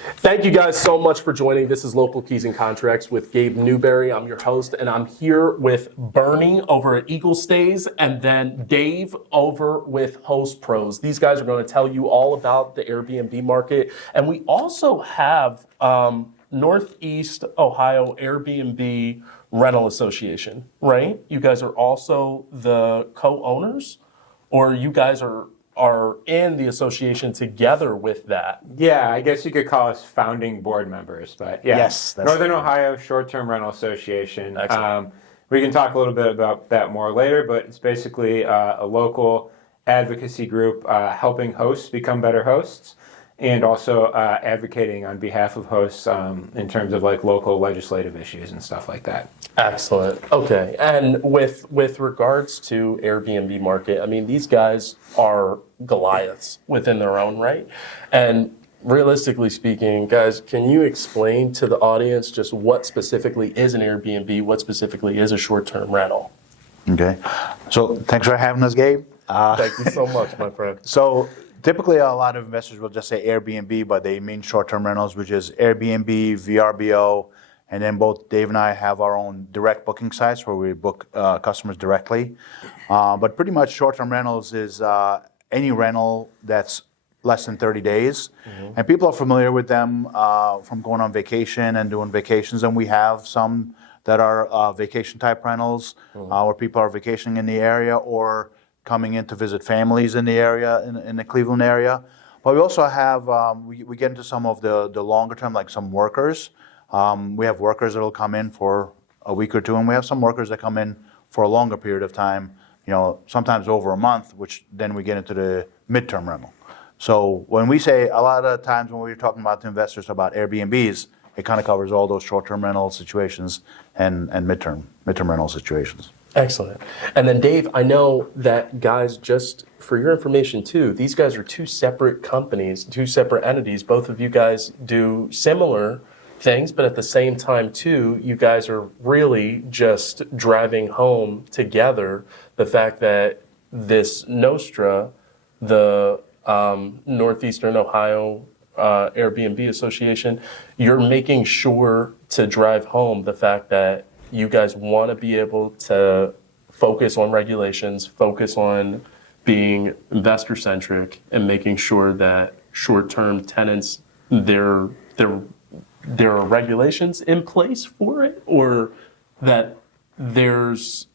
Thank you guys so much for joining. This is Local Keys and Contracts with Gabe Newberry. I'm your host, and I'm here with Bernie over at EagleStays and then Dave over with Host Pros. These guys are going to tell you all about the Airbnb market. And we also have Northeast Ohio Airbnb Rental Association, right? You guys are also the co-owners, or you guys are in the association together with that? Yeah, I guess you could call us founding board members, but yeah. Yes. Northern Ohio Short-Term Rental Association. Excellent. We can talk a little bit about that more later, but it's basically a local advocacy group helping hosts become better hosts, and also advocating on behalf of hosts in terms of like local legislative issues and stuff like that. Excellent. Okay. And with regards to Airbnb market, I mean, these guys are Goliaths within their own right. And realistically speaking, guys, can you explain to the audience just what specifically is an Airbnb, what specifically is a short-term rental? Okay. So thanks for having us, Gabe. Thank you so much, my friend. So typically a lot of investors will just say Airbnb, but they mean short-term rentals, which is Airbnb, VRBO, and then both Dave and I have our own direct booking sites where we book customers directly. But pretty much short-term rentals is any rental that's less than 30 days. Mm-hmm. And people are familiar with them from going on vacation and doing vacations. And we have some that are vacation-type rentals where people are vacationing in the area or coming in to visit families in the area, in the Cleveland area. But we also have, we get into some of the longer term, like some workers. We have workers that will come in for a week or two, and we have some workers that come in for a longer period of time, sometimes over a month, which then we get into the midterm rental. So when we say, a lot of times when we're talking about to investors about Airbnbs, it kind of covers all those short-term rental situations and midterm rental situations. Excellent. And then Dave, I know that guys, just for your information too, these guys are two separate companies, two separate entities. Both of you guys do similar things, but at the same time too, you guys are really just driving home together the fact that this Nostra, the Northeastern Ohio Airbnb Association, you're making sure to drive home the fact that you guys want to be able to focus on regulations, focus on being investor-centric, and making sure that short-term tenants, there are regulations in place for it, or that there's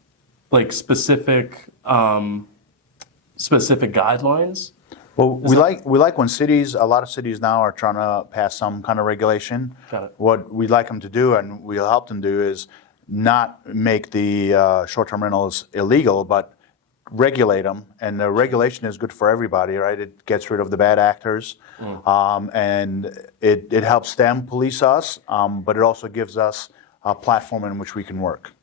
like specific guidelines. Well, we like when cities, a lot of cities now are trying to pass some kind of regulation. Got it. What we'd like them to do, and we'll help them do, is not make the short-term rentals illegal, but regulate them. And the regulation is good for everybody, right? It gets rid of the bad actors, and it helps them police us, but it also gives us a platform in which we can work.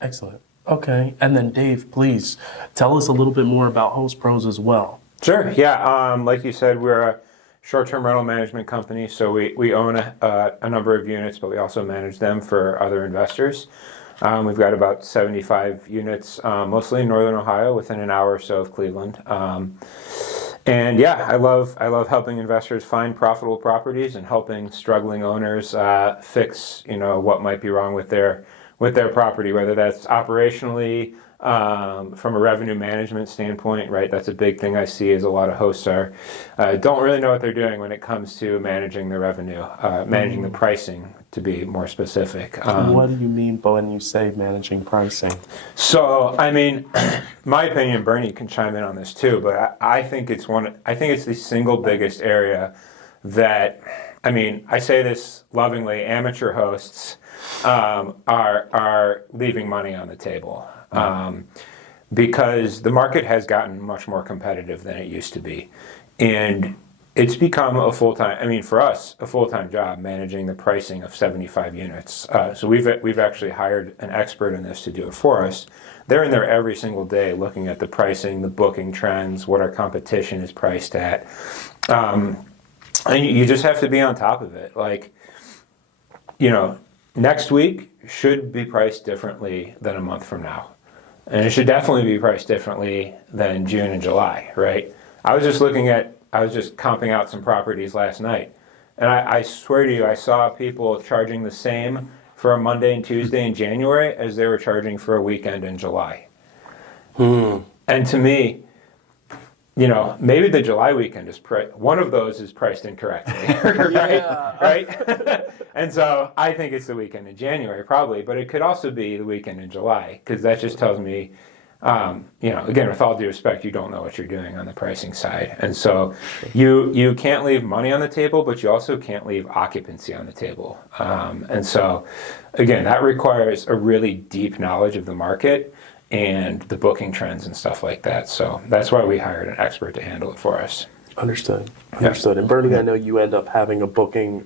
Excellent. Okay. And then Dave, please tell us a little bit more about Host Pros as well. Sure. Yeah. Like you said, we're a short-term rental management company, so we own a number of units, but we also manage them for other investors. We've got about 75 units, mostly in Northern Ohio, within an hour or so of Cleveland. And yeah, I love helping investors find profitable properties and helping struggling owners fix what might be wrong with their property, whether that's operationally. From a revenue management standpoint, right? That's a big thing I see is a lot of hosts don't really know what they're doing when it comes to managing the revenue, managing the pricing, to be more specific. What do you mean when you say managing pricing? So, I mean, my opinion, Bernie can chime in on this too, but I think it's the single biggest area that, I mean, I say this lovingly, amateur hosts are leaving money on the table. Because the market has gotten much more competitive than it used to be. And it's become for us, a full-time job managing the pricing of 75 units. So we've actually hired an expert in this to do it for us. They're in there every single day looking at the pricing, the booking trends, what our competition is priced at. And you just have to be on top of it. Like, next week should be priced differently than a month from now. And it should definitely be priced differently than June and July, right? I was just comping out some properties last night. And I swear to you, I saw people charging the same for a Monday and Tuesday in January as they were charging for a weekend in July. And to me, maybe the July weekend is one of those is priced incorrectly, right? And so I think it's the weekend in January probably, but it could also be the weekend in July because that just tells me, again, with all due respect, you don't know what you're doing on the pricing side, and so you can't leave money on the table, but you also can't leave occupancy on the table, and so again, that requires a really deep knowledge of the market and the booking trends and stuff like that. So that's why we hired an expert to handle it for us. Understood. And Bernie, I know you end up having a booking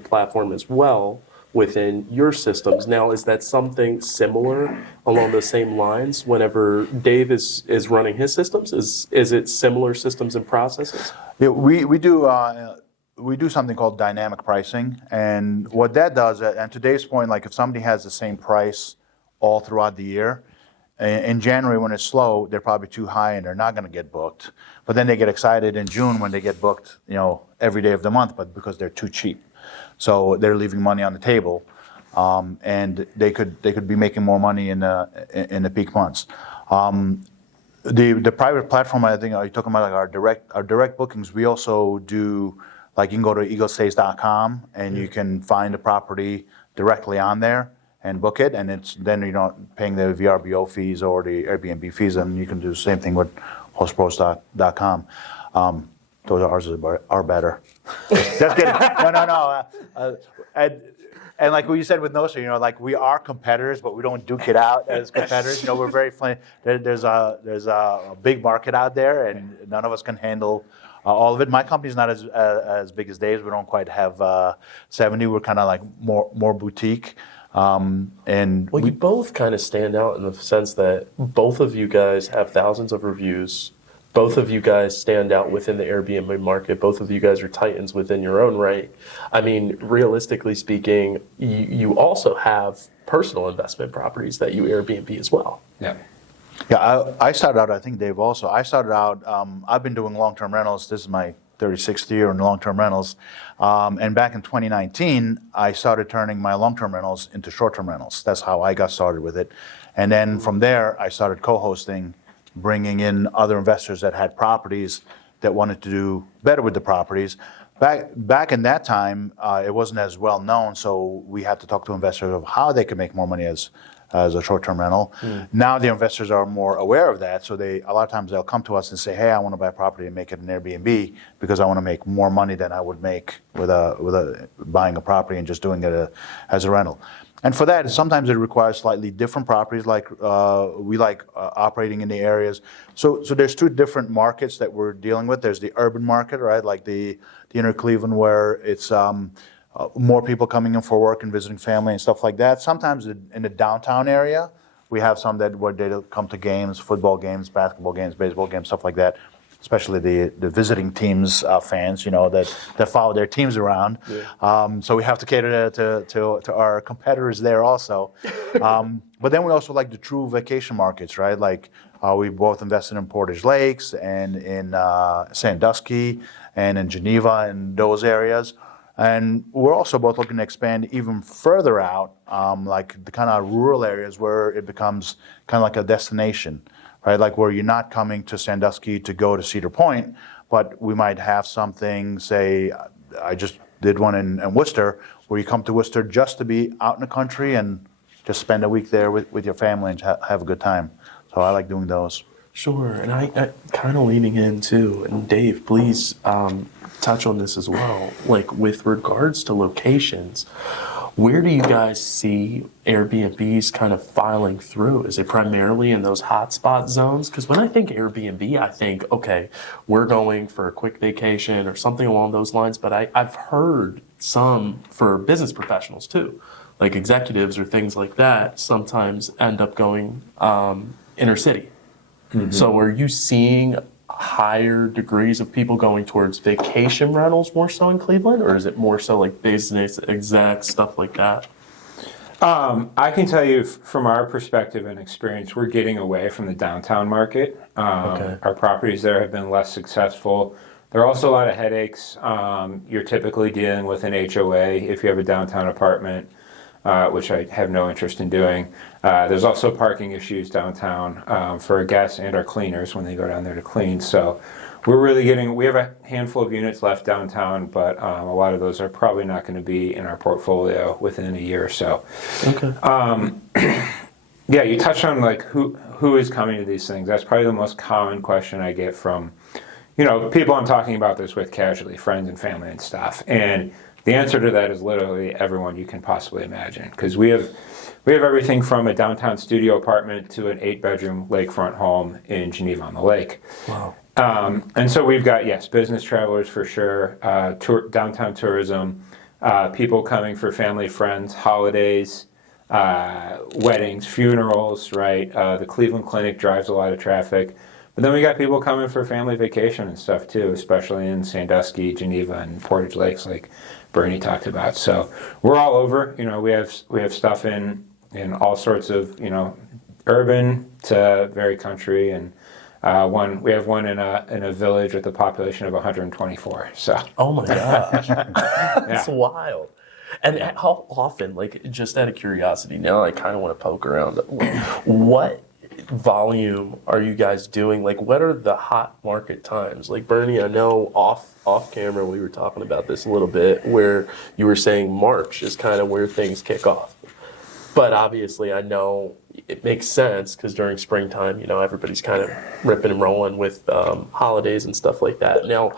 platform as well within your systems. Now, is that something similar along those same lines whenever Dave is running his systems? Is it similar systems and processes? Yeah, we do something called dynamic pricing, and what that does, and to Dave's point, like if somebody has the same price all throughout the year, in January when it's slow, they're probably too high and they're not going to get booked. But then they get excited in June when they get booked, every day of the month, but because they're too cheap. So they're leaving money on the table, and they could be making more money in the peak months. The private platform, I think, are you talking about like our direct bookings? We also do, like you can go to EagleStays.com and you can find a property directly on there and book it, and then you're not paying the VRBO fees or the Airbnb fees, and you can do the same thing with hostpros.com. Those ours are better. Just kidding. No. And like what you said with Nostra, like we are competitors, but we don't duke it out as competitors. We're very funny. There's a big market out there, and none of us can handle all of it. My company's not as big as Dave's. We don't quite have 70. We're kind of like more boutique. You both kind of stand out in the sense that both of you guys have thousands of reviews. Both of you guys stand out within the Airbnb market. Both of you guys are titans within your own right. I mean, realistically speaking, you also have personal investment properties that you Airbnb as well. Yeah. Yeah, I started out, I think Dave also, I've been doing long-term rentals. This is my 36th year in long-term rentals. And back in 2019, I started turning my long-term rentals into short-term rentals. That's how I got started with it. And then from there, I started co-hosting, bringing in other investors that had properties that wanted to do better with the properties. Back in that time, it wasn't as well known, so we had to talk to investors of how they could make more money as a short-term rental. Now the investors are more aware of that, so a lot of times they'll come to us and say, "Hey, I want to buy a property and make it an Airbnb because I want to make more money than I would make with buying a property and just doing it as a rental." And for that, sometimes it requires slightly different properties. Like we like operating in the areas. So there's two different markets that we're dealing with. There's the urban market, right? Like the inner Cleveland, where it's more people coming in for work and visiting family and stuff like that. Sometimes in the downtown area, we have some where they come to games, football games, basketball games, baseball games, stuff like that. Especially the visiting teams fans, that follow their teams around. Yeah. So we have to cater to our competitors there also. But then we also like the true vacation markets, right? Like we both invested in Portage Lakes and in Sandusky and in Geneva and those areas. And we're also both looking to expand even further out, like the kind of rural areas where it becomes kind of like a destination. Right, like where you're not coming to Sandusky to go to Cedar Point, but we might have something, say, I just did one in Worcester, where you come to Worcester just to be out in the country and just spend a week there with your family and have a good time. So I like doing those. Sure, and I kind of leaning in too, and Dave, please touch on this as well. Like with regards to locations, where do you guys see Airbnbs kind of filing through? Is it primarily in those hotspot zones? Because when I think Airbnb, I think, okay, we're going for a quick vacation or something along those lines. But I've heard some for business professionals too, like executives or things like that, sometimes end up going inner city. Mm-hmm. So are you seeing higher degrees of people going towards vacation rentals more so in Cleveland, or is it more so like business execs, stuff like that? I can tell you from our perspective and experience, we're getting away from the downtown market. Okay. Our properties there have been less successful There are also a lot of headaches. You're typically dealing with an HOA if you have a downtown apartment, which I have no interest in doing. There's also parking issues downtown for our guests and our cleaners when they go down there to clean. So we have a handful of units left downtown, but a lot of those are probably not going to be in our portfolio within a year or so. Okay. Yeah, you touched on like who is coming to these things. That's probably the most common question I get from, people I'm talking about this with casually, friends and family and stuff. And the answer to that is literally everyone you can possibly imagine, because we have everything from a downtown studio apartment to an 8-bedroom lakefront home in Geneva on the Lake. Wow. And so we've got, yes, business travelers for sure, downtown tourism, people coming for family, friends, holidays, weddings, funerals, right? The Cleveland Clinic drives a lot of traffic. But then we got people coming for family vacation and stuff too, especially in Sandusky, Geneva, and Portage Lakes, like Bernie talked about. So we're all over. We have stuff in all sorts of urban to very country, and we have one in a village with a population of 124. So. Oh my gosh, that's Yeah. wild. And how often, like, just out of curiosity, now I kind of want to poke around. What volume are you guys doing? Like, what are the hot market times? Like, Bernie, I know off camera we were talking about this a little bit, where you were saying March is kind of where things kick off. But obviously, I know it makes sense because during springtime, everybody's kind of ripping and rolling with holidays and stuff like that. Now,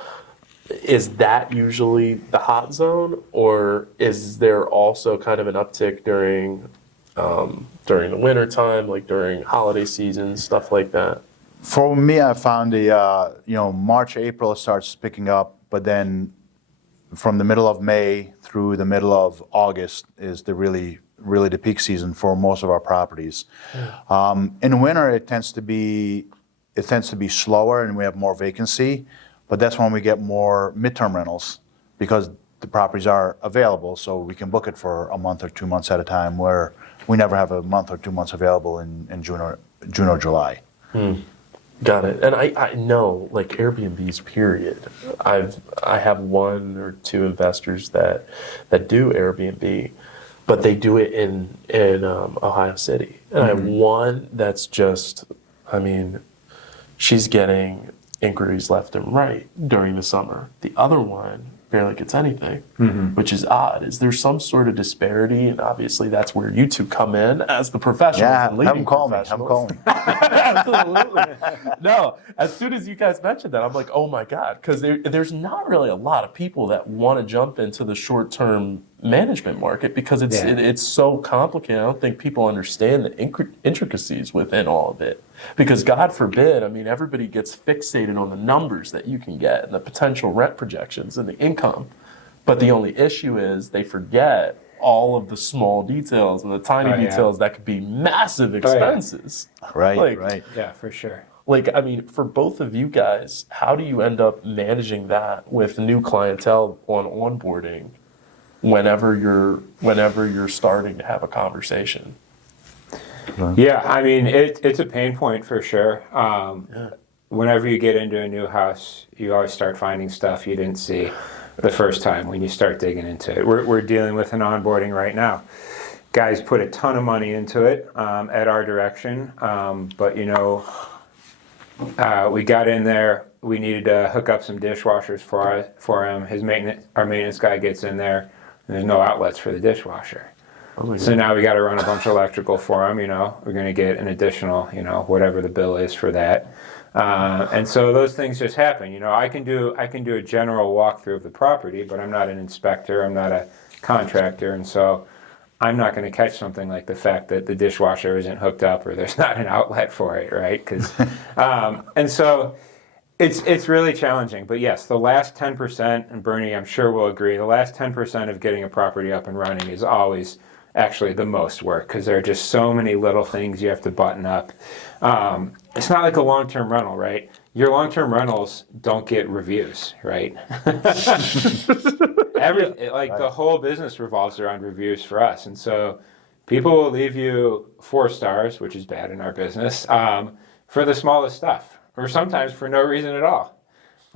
is that usually the hot zone, or is there also kind of an uptick during the winter time, like during holiday season, stuff like that? For me, I found March, April starts picking up, but then from the middle of May through the middle of August is the really the peak season for most of our properties. In winter, it tends to be slower and we have more vacancy, but that's when we get more midterm rentals because the properties are available, so we can book it for a month or 2 months at a time, where we never have a month or 2 months available in June or July. Got it. And I know, like, Airbnbs, period. I have 1 or 2 investors that do Airbnb, but they do it in Ohio City. And I have one that's just, she's getting inquiries left and right during the summer. The other one barely gets anything, which is odd. Is there some sort of disparity? And obviously that's where you two come in as the professionals. Yeah, and have leading them call me. professionals. Absolutely. No, as soon as you guys mentioned that, I'm like, oh my God, because there's not really a lot of people that want to jump into the short-term management market because it's so complicated. I don't think people understand the intricacies within all of it. Because God forbid, everybody gets fixated on the numbers that you can get and the potential rent projections and the income. But the only issue is they forget all of the small details and the tiny details that could be massive expenses. Right. Yeah, for sure. For both of you guys, how do you end up managing that with new clientele on onboarding whenever you're starting to have a conversation? Yeah, it's a pain point for sure. Whenever you get into a new house, you always start finding stuff you didn't see the first time when you start digging into it. We're dealing with an onboarding right now. Guys put a ton of money into it at our direction, but we got in there. We needed to hook up some dishwashers for him. Our maintenance guy gets in there, and there's no outlets for the dishwasher. So now we got to run a bunch of electrical for him. We're going to get an additional, whatever the bill is for that. And so those things just happen. I can do a general walkthrough of the property, but I'm not an inspector. I'm not a contractor, and so I'm not going to catch something like the fact that the dishwasher isn't hooked up or there's not an outlet for it, right? And so it's really challenging. But yes, the last 10%, and Bernie, I'm sure will agree, the last 10% of getting a property up and running is always actually the most work because there are just so many little things you have to button up. It's not like a long-term rental, right? Your long-term rentals don't get reviews, right? The whole business revolves around reviews for us. And so people will leave you 4 stars, which is bad in our business, for the smallest stuff, or sometimes for no reason at all.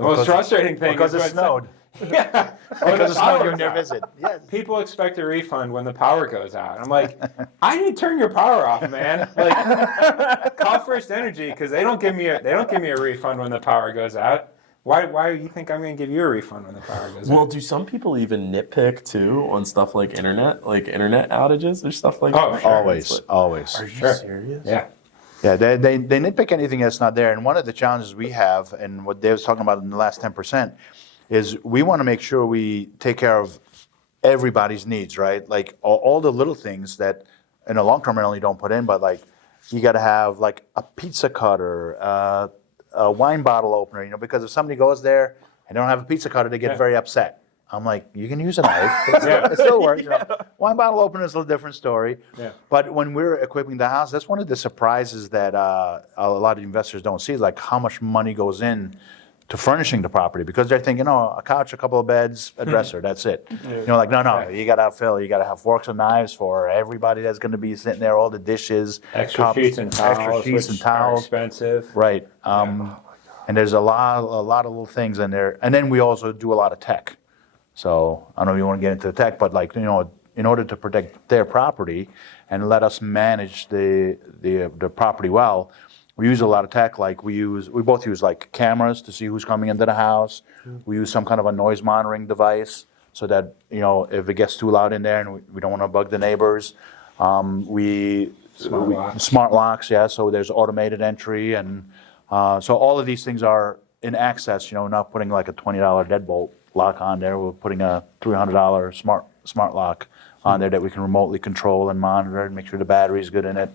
The most frustrating thing because is it snowed. Yeah. Because it snowed during their visit. Yes. People expect a refund when the power goes out. I'm like, I didn't turn your power off, man. Like, call First Energy because they don't give me a refund when the power goes out. Why do you think I'm going to give you a refund when the power goes out? Well, do some people even nitpick too on stuff like internet outages or stuff like that? Sure. Always. Are you serious? Yeah. Yeah, they nitpick anything that's not there. And one of the challenges we have, and what Dave was talking about in the last 10%, is we want to make sure we take care of everybody's needs, right? Like all the little things that in a long-term rental you don't put in, but like you got to have like a pizza cutter, a wine bottle opener, because if somebody goes there and they don't have a pizza cutter, they get very upset. I'm like, you can use a knife. It still works. Wine bottle opener is a different story. Yeah. But when we're equipping the house, that's one of the surprises that a lot of investors don't see, is like how much money goes in to furnishing the property, because they're thinking, a couch, a couple of beds, a dresser, that's it. Like, no, you got to fill, you got to have forks and knives for everybody that's going to be sitting there, all the dishes, Extra cups, sheets and towels, extra sheets and which are towels. expensive. Right. And there's a lot of little things in there. And then we also do a lot of tech. So I don't know if you want to get into the tech, but like, in order to protect their property and let us manage the property well, we use a lot of tech. Like we both use like cameras to see who's coming into the house. We use some kind of a noise monitoring device so that, if it gets too loud in there and we don't want to bug the neighbors. Smart locks, yeah. So there's automated entry, and so all of these things are in access. Not putting like a $20 deadbolt lock on there. We're putting a $300 smart lock on there that we can remotely control and monitor and make sure the battery's good in it.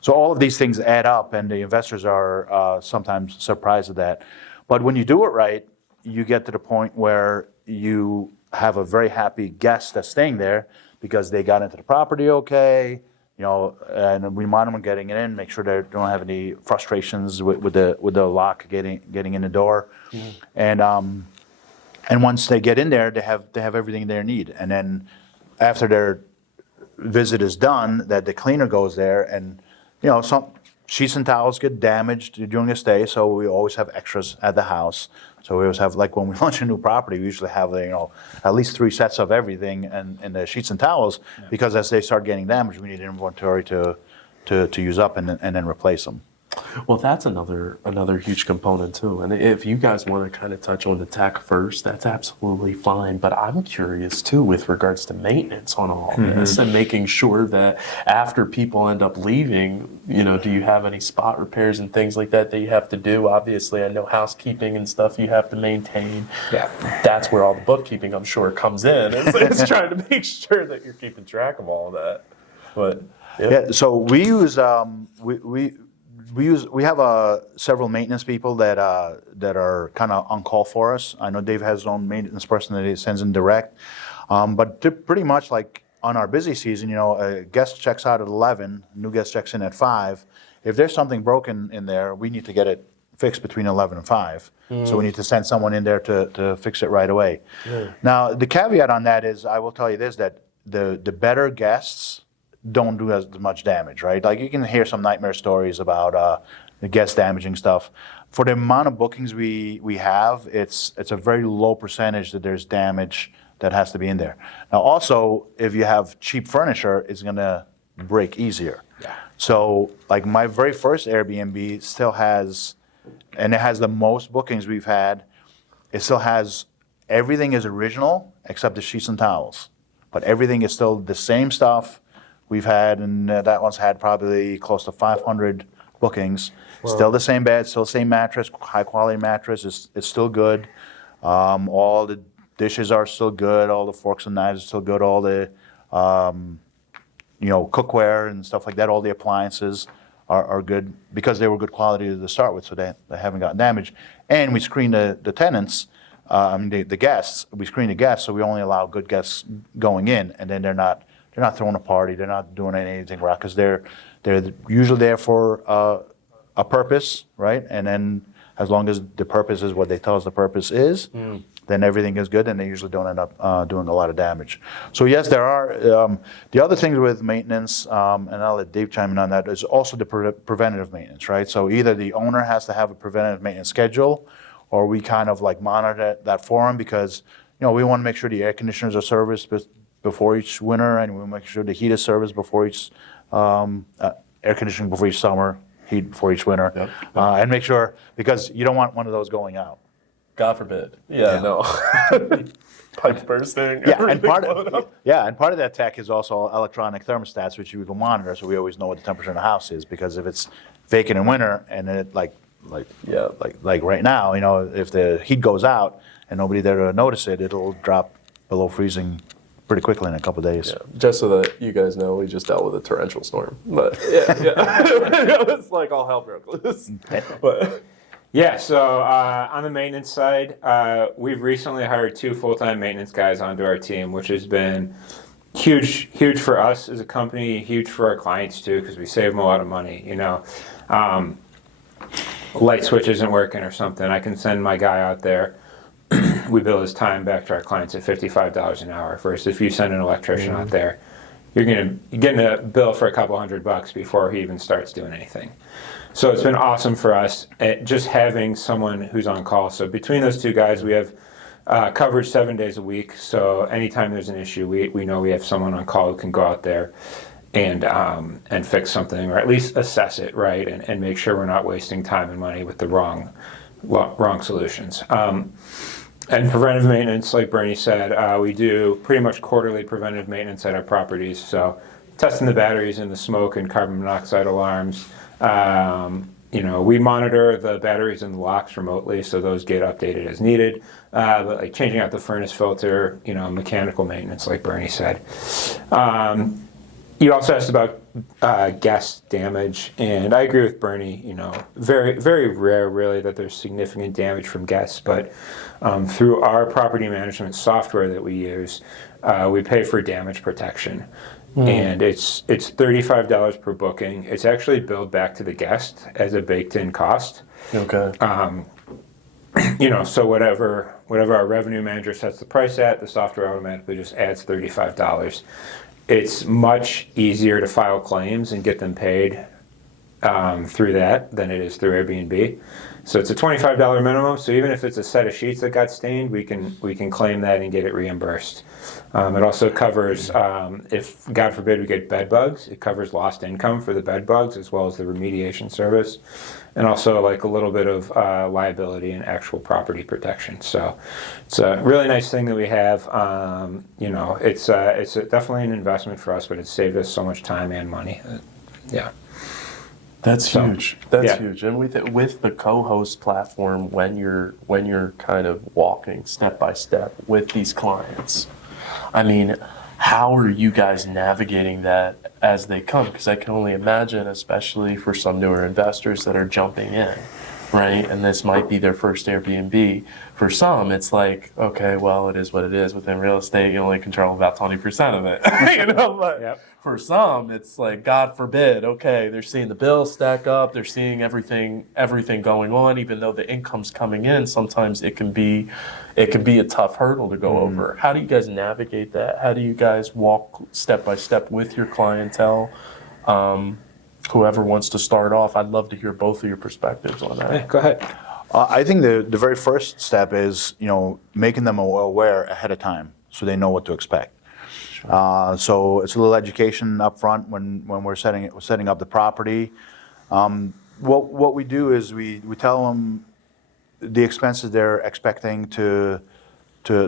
So all of these things add up, and the investors are sometimes surprised at that. But when you do it right, you get to the point where you have a very happy guest that's staying there because they got into the property okay, and we monitor them getting it in, make sure they don't have any frustrations with the lock getting in the door, and once they get in there, they have everything they need. And then after their visit is done, that the cleaner goes there, and some sheets and towels get damaged during the stay, so we always have extras at the house. So we always have, like when we launch a new property, we usually have at least 3 sets of everything and the sheets and towels, because as they start getting damaged, we need an inventory to use up and then replace them. Well, that's another huge component too. And if you guys want to kind of touch on the tech first, that's absolutely fine. But I'm curious too with regards to maintenance on all this and making sure that after people end up leaving, do you have any spot repairs and things like that you have to do? Obviously, I know housekeeping and stuff you have to maintain. Yeah, that's where all the bookkeeping, I'm sure, comes in. It's trying to make sure that you're keeping track of all of that. But yeah, so we use we have several maintenance people that are kind of on call for us. I know Dave has his own maintenance person that he sends in direct, but pretty much like on our busy season, a guest checks out at 11, new guest checks in at 5. If there's something broken in there, we need to get it fixed between 11 and 5. So we need to send someone in there to fix it right away. Now the caveat on that is, I will tell you this, that the better guests don't do as much damage, right? Like you can hear some nightmare stories about the guests damaging stuff. For the amount of bookings we have, it's a very low percentage that there's damage that has to be in there. Now also, if you have cheap furniture, it's gonna break easier. Yeah. So like my very first Airbnb still has, and it has the most bookings we've had, it still has, everything is original except the sheets and towels. But everything is still the same stuff we've had, and that one's had probably close to 500 bookings. Wow. Still the same bed, still the same mattress, high quality mattress. It's still good. All the dishes are still good. All the forks and knives are still good. All the cookware and stuff like that. All the appliances are good because they were good quality to start with, so they haven't gotten damaged. And we screen the tenants. The guests. We screen the guests, so we only allow good guests going in, and then they're not throwing a party. They're not doing anything wrong because they're usually there for a purpose, right? And then as long as the purpose is what they tell us the purpose is, then everything is good, and they usually don't end up doing a lot of damage. So yes, there are the other things with maintenance, and I'll let Dave chime in on that, is also the preventative maintenance, right? So either the owner has to have a preventative maintenance schedule, or we kind of like monitor that for them because, we want to make sure the air conditioners are serviced before each winter, and we make sure the heat is serviced before each air conditioning before each summer, heat before each winter, Yep. And make sure because you don't want one of those going out. God forbid. Yeah. No. Pipes bursting. Yeah, and everything part blowing of up. part of that tech is also electronic thermostats, which we can monitor, so we always know what the temperature in the house is. Because if it's vacant in winter and it like right now, if the heat goes out and nobody there to notice it, it'll drop below freezing pretty quickly in a couple of days. Yeah. Just so that you guys know, we just dealt with a torrential storm. But yeah. It's like all hell broke loose. But Yeah, so on the maintenance side, we've recently hired 2 full-time maintenance guys onto our team, which has been huge for us as a company, huge for our clients too, because we save them a lot of money. Light switch isn't working or something, I can send my guy out there. We bill his time back to our clients at $55 an hour. Versus if you send an electrician out there, you're getting a bill for a couple $100 before he even starts doing anything. So it's been awesome for us at just having someone who's on call. So between those 2 guys, we have coverage 7 days a week. So anytime there's an issue, we know we have someone on call who can go out there and fix something, or at least assess it, right, and make sure we're not wasting time and money with the wrong solutions. And preventive maintenance, like Bernie said, we do pretty much quarterly preventive maintenance at our properties. So testing the batteries and the smoke and carbon monoxide alarms. We monitor the batteries and the locks remotely, so those get updated as needed. But like changing out the furnace filter, mechanical maintenance, like Bernie said. You also asked about gas damage, and I agree with Bernie. Very, very rare, really, that there's significant damage from guests. But through our property management software that we use, we pay for damage protection. And it's $35 per booking. It's actually billed back to the guest as a baked-in cost. okay. So whatever our revenue manager sets the price at, the software automatically just adds $35. It's much easier to file claims and get them paid through that than it is through Airbnb. So it's a $25 minimum. So even if it's a set of sheets that got stained, we can claim that and get it reimbursed. It also covers, if God forbid we get bed bugs, it covers lost income for the bed bugs as well as the remediation service, and also like a little bit of liability and actual property protection. So it's a really nice thing that we have. It's definitely an investment for us, but it's saved us so much time and money. Yeah. That's So, huge. That's yeah. huge. And with the co-host platform, when you're kind of walking step by step with these clients, I mean, how are you guys navigating that as they come? Because I can only imagine, especially for some newer investors that are jumping in, right? And this might be their first Airbnb. For some, it's like, okay, well, it is what it is. Within real estate, you only control about 20% of it. But Yep. for some, it's like, God forbid, okay, they're seeing the bills stack up, they're seeing everything going on, even though the income's coming in. Sometimes it can be a tough hurdle to go over. How do you guys navigate that? How do you guys walk step by step with your clientele? Whoever wants to start off, I'd love to hear both of your perspectives on that. Yeah, go ahead. I think the very first step is making them aware ahead of time so they know what to expect. So it's a little education up front when we're setting up the property. What we do is we tell them the expenses they're expecting to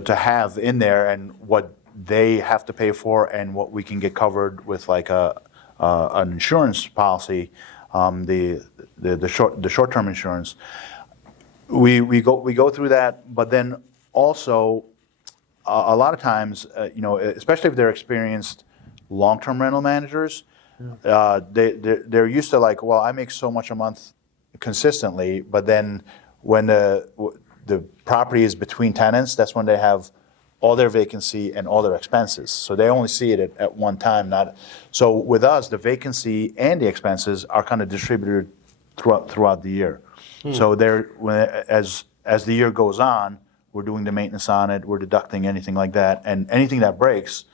have in there and what they have to pay for and what we can get covered with like an insurance policy, the short-term insurance. We go through that, but then also a lot of times, especially if they're experienced long-term rental managers, they're used to like, well, I make so much a month consistently, but then when the property is between tenants, that's when they have all their vacancy and all their expenses. So they only see it at one time. So with us, the vacancy and the expenses are kind of distributed throughout the year. So as the year goes on, we're doing the maintenance on it, we're deducting anything like that, and anything that breaks,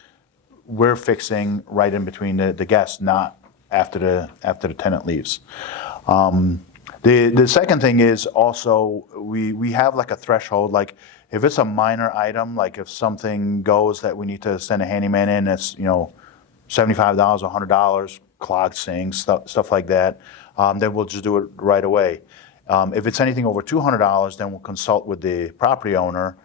we're fixing right in between the guests, not after the tenant leaves. The second thing is also we have like a threshold, like if it's a minor item, like if something goes that we need to send a handyman in, it's, $75, $100, clogged sinks, stuff like that, then we'll just do it right away. If it's anything over $200, then we'll consult with the property owner.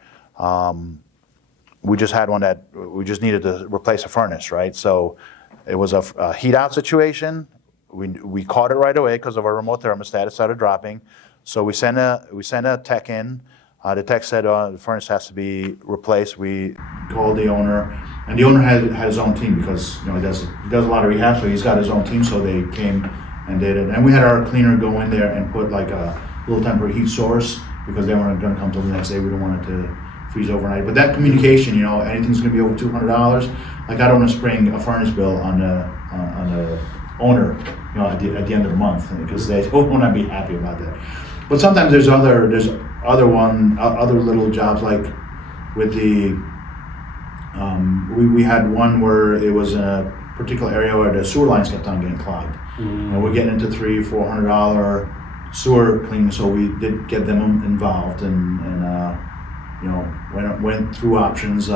We just had one that we just needed to replace a furnace, right? So it was a heat out situation. We caught it right away because of our remote thermostat. It started dropping. So we sent a tech in. The tech said the furnace has to be replaced. We called the owner, and the owner had his own team because he does a lot of rehab, so he's got his own team. So they came and did it, and we had our cleaner go in there and put like a little temporary heat source because they weren't going to come till the next day. We didn't want it to freeze overnight. But that communication, anything's going to be over $200. Like I don't want to spring a furnace bill on the owner, at the end of the month because they don't want to be happy about that. But sometimes there's other little jobs like with the we had one where it was in a particular area where the sewer lines kept on getting clogged. And we're getting into $300-400 sewer cleaning, so we did get them involved and went through options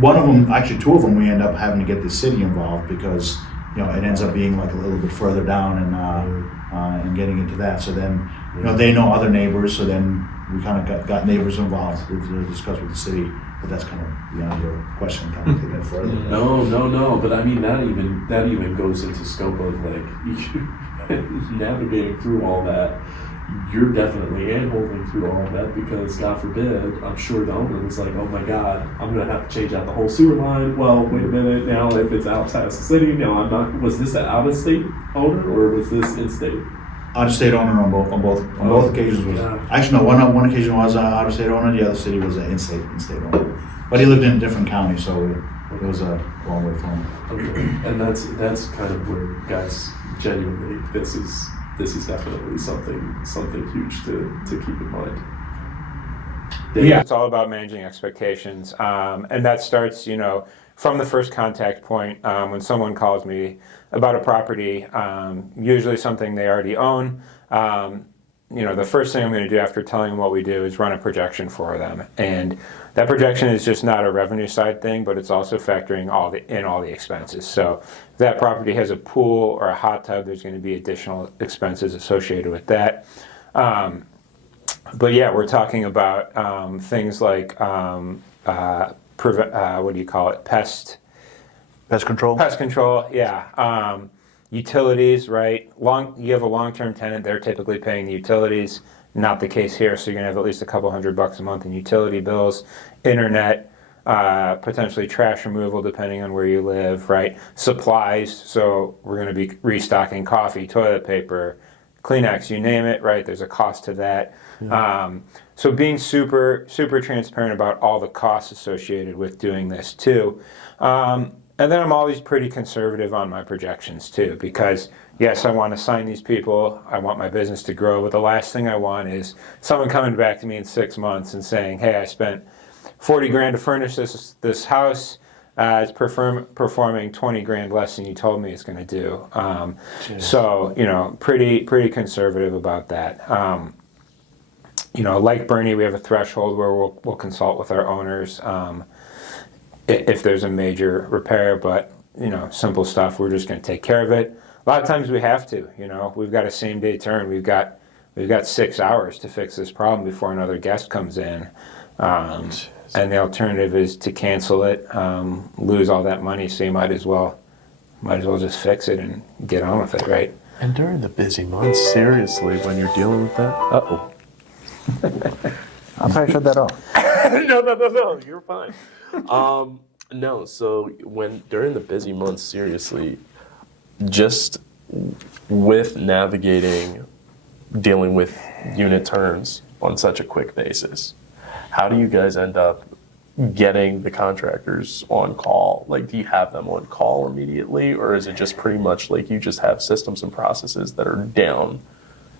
one of them, actually two of them, we end up having to get the city involved because it ends up being like a little bit further down and getting into that. So then they know other neighbors, so then we kind of got neighbors involved to discuss with the city. But that's kind of beyond your question, kind of take that further. No. But I mean that even goes into scope of like navigating through all that. You're definitely hand-holding through all of that because, God forbid, I'm sure the owner was like, oh my God, I'm going to have to change out the whole sewer line. Well, wait a minute, now if it's outside of the city, no, I'm not. Was this an out-of-state owner or was this in-state? Out-of-state owner on both occasions. Actually, no, one occasion was an out-of-state owner, the other city was an in-state owner. But he lived in a different county, so it was a long way for him. Okay, and that's kind of where, guys, genuinely, this is definitely something huge to keep in mind. Yeah, it's all about managing expectations, and that starts, from the first contact point. When someone calls me about a property, usually something they already own. The first thing I'm going to do after telling them what we do is run a projection for them, and that projection is just not a revenue side thing, but it's also factoring all the expenses. So if that property has a pool or a hot tub, there's going to be additional expenses associated with that. But yeah, we're talking about things like what do you call it? Pest control. Pest control, yeah. Utilities, right? You have a long-term tenant; they're typically paying the utilities. Not the case here, so you're gonna have at least a couple $100 a month in utility bills, internet, potentially trash removal depending on where you live, right? Supplies, so we're gonna be restocking coffee, toilet paper, Kleenex, you name it, right? There's a cost to that. Yeah. So being super transparent about all the costs associated with doing this too. And then I'm always pretty conservative on my projections too, because yes, I want to sign these people. I want my business to grow, but the last thing I want is someone coming back to me in 6 months and saying, "Hey, I spent $40,000 to furnish this house. It's performing $20,000 less than you told me it's going to do." So pretty conservative about that. Like Bernie, we have a threshold where we'll consult with our owners. If there's a major repair, but simple stuff, we're just going to take care of it. A lot of times we have to. We've got a same day turn. We've got 6 hours to fix this problem before another guest comes in, and the alternative is to cancel it, lose all that money. So you might as well just fix it and get on with it, right? And during the busy months, seriously, when you're dealing with that, I'll probably shut that off. No, you're fine. No, so when during the busy months, seriously, just with navigating, dealing with unit turns on such a quick basis, how do you guys end up getting the contractors on call? Like, do you have them on call immediately, or is it just pretty much like you just have systems and processes that are down,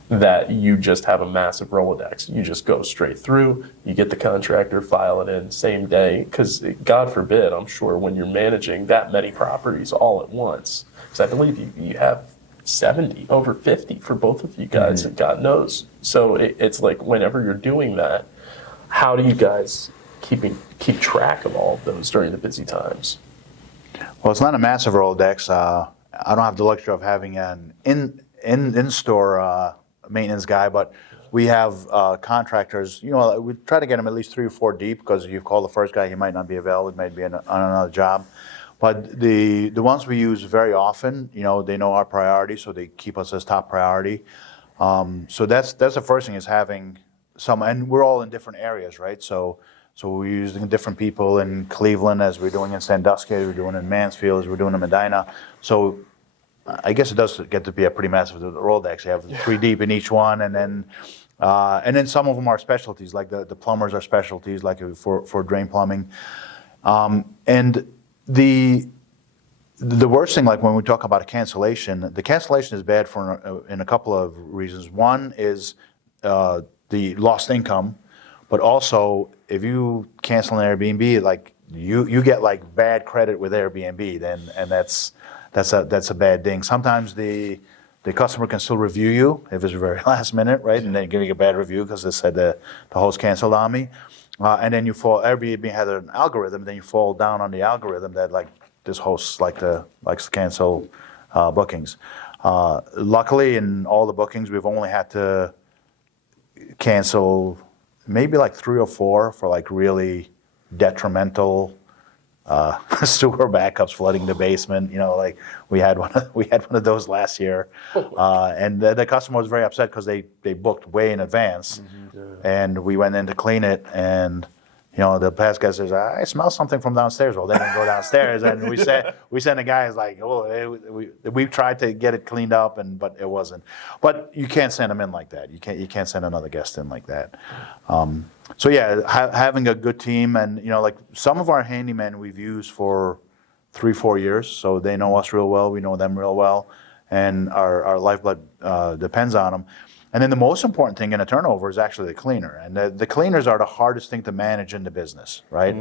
that you just have a massive Rolodex? You just go straight through, you get the contractor, file it in same day, because God forbid, I'm sure when you're managing that many properties all at once, because I believe you have 70, over 50 for both of you guys, and God knows. So it's like whenever you're doing that, how do you guys keep track of all of those during the busy times? Well, it's not a massive Rolodex. I don't have the luxury of having an in-store maintenance guy, but we have contractors. We try to get them at least 3 or 4 deep, because if you call the first guy, he might not be available. He might be on another job. But the ones we use very often, they know our priority, so they keep us as top priority. So that's the first thing, is having some, and we're all in different areas, right? So we're using different people in Cleveland, as we're doing in Sandusky, we're doing in Mansfield, as we're doing in Medina. So I guess it does get to be a pretty massive Rolodex. You have 3 deep in each one, and then some of them are specialties, like the plumbers are specialties, like for drain plumbing. And the worst thing, like when we talk about a cancellation, the cancellation is bad in a couple of reasons. One is the lost income, but also if you cancel an Airbnb, like you get like bad credit with Airbnb, and that's a bad thing. Sometimes the customer can still review you if it's very last minute, right? And then giving a bad review because they said the host canceled on me. And then Airbnb had an algorithm, then you fall down on the algorithm that like this host likes to cancel bookings. Luckily, in all the bookings, we've only had to cancel maybe like 3 or 4 for like really detrimental sewer backups, flooding the basement. Like we had one of those last year, and the customer was very upset because they booked way in advance, and we went in to clean it, and the past guy says, I smell something from downstairs. Well, they didn't go downstairs, and we sent a guy, is like, we've tried to get it cleaned up, but it wasn't. But you can't send them in like that. You can't send another guest in like that. So yeah, having a good team, and like some of our handymen we've used for 3-4 years, so they know us real well, we know them real well, and our lifeblood depends on them. And then the most important thing in a turnover is actually the cleaner, and the cleaners are the hardest thing to manage in the business, right?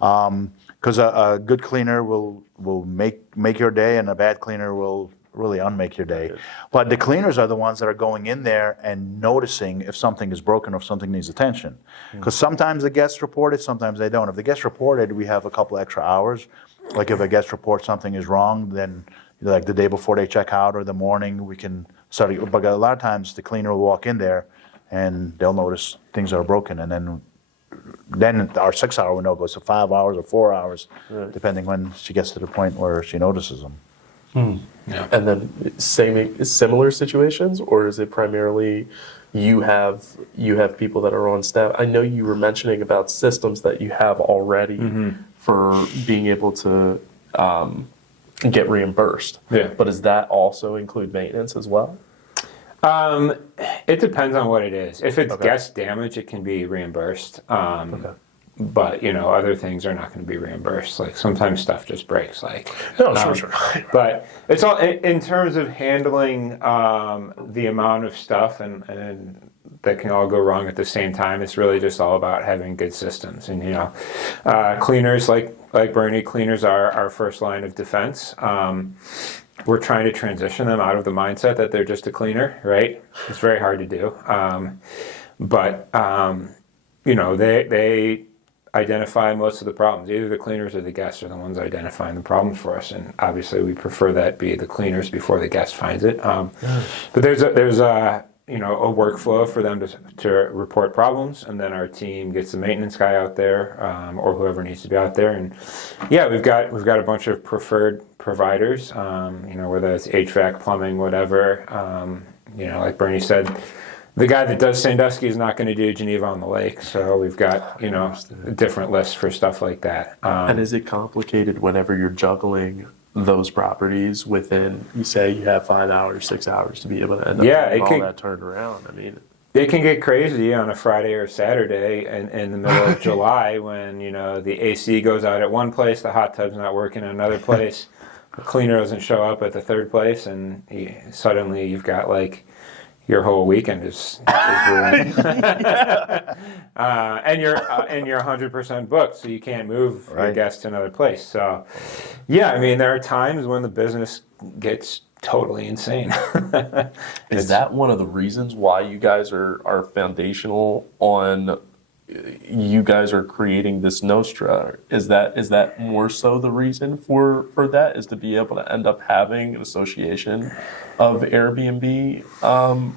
Because a good cleaner will make your day, and a bad cleaner will really unmake your day. But the cleaners are the ones that are going in there and noticing if something is broken or if something needs attention. Because sometimes the guests report it, sometimes they don't. If the guests reported, we have a couple extra hours. Like if a guest reports something is wrong, then like the day before they check out or the morning, we can start. But a lot of times the cleaner will walk in there and they'll notice things are broken, and then our 6-hour window goes to 5 hours or 4 hours, depending when she gets to the point where she notices them. Yeah. And then similar situations, or is it primarily you have people that are on staff? I know you were mentioning about systems that you have already for being able to get reimbursed. Yeah. But does that also include maintenance as well? It depends on what it is. If it's guest damage, it can be reimbursed. But other things are not going to be reimbursed. Like sometimes stuff just breaks. Sure. But it's all in terms of handling the amount of stuff and that can all go wrong at the same time. It's really just all about having good systems. And cleaners like Bernie, cleaners are our first line of defense. We're trying to transition them out of the mindset that they're just a cleaner, right? It's very hard to do. But they identify most of the problems. Either the cleaners or the guests are the ones identifying the problems for us, and obviously we prefer that be the cleaners before the guest finds it. But there's a workflow for them to report problems, and then our team gets the maintenance guy out there, or whoever needs to be out there. And yeah, we've got a bunch of preferred providers, whether it's HVAC, plumbing, whatever. Like Bernie said, the guy that does Sandusky is not going to do Geneva on the Lake, so we've got a different list for stuff like that. And is it complicated whenever you're juggling those properties within, you say you have 5 hours, 6 hours to be able to end up getting all that turned around? I mean, it can get crazy on a Friday or Saturday in the middle of July when the AC goes out at one place, the hot tub's not working in another place, the cleaner doesn't show up at the third place, and suddenly you've got your whole weekend is ruined. And you're 100% booked, so you can't move your guests to another place. So, yeah, I mean, there are times when the business gets totally insane. Is that one of the reasons why you guys are foundational on you guys are creating this Nostra? Is that more so the reason for that, is to be able to end up having an association of Airbnb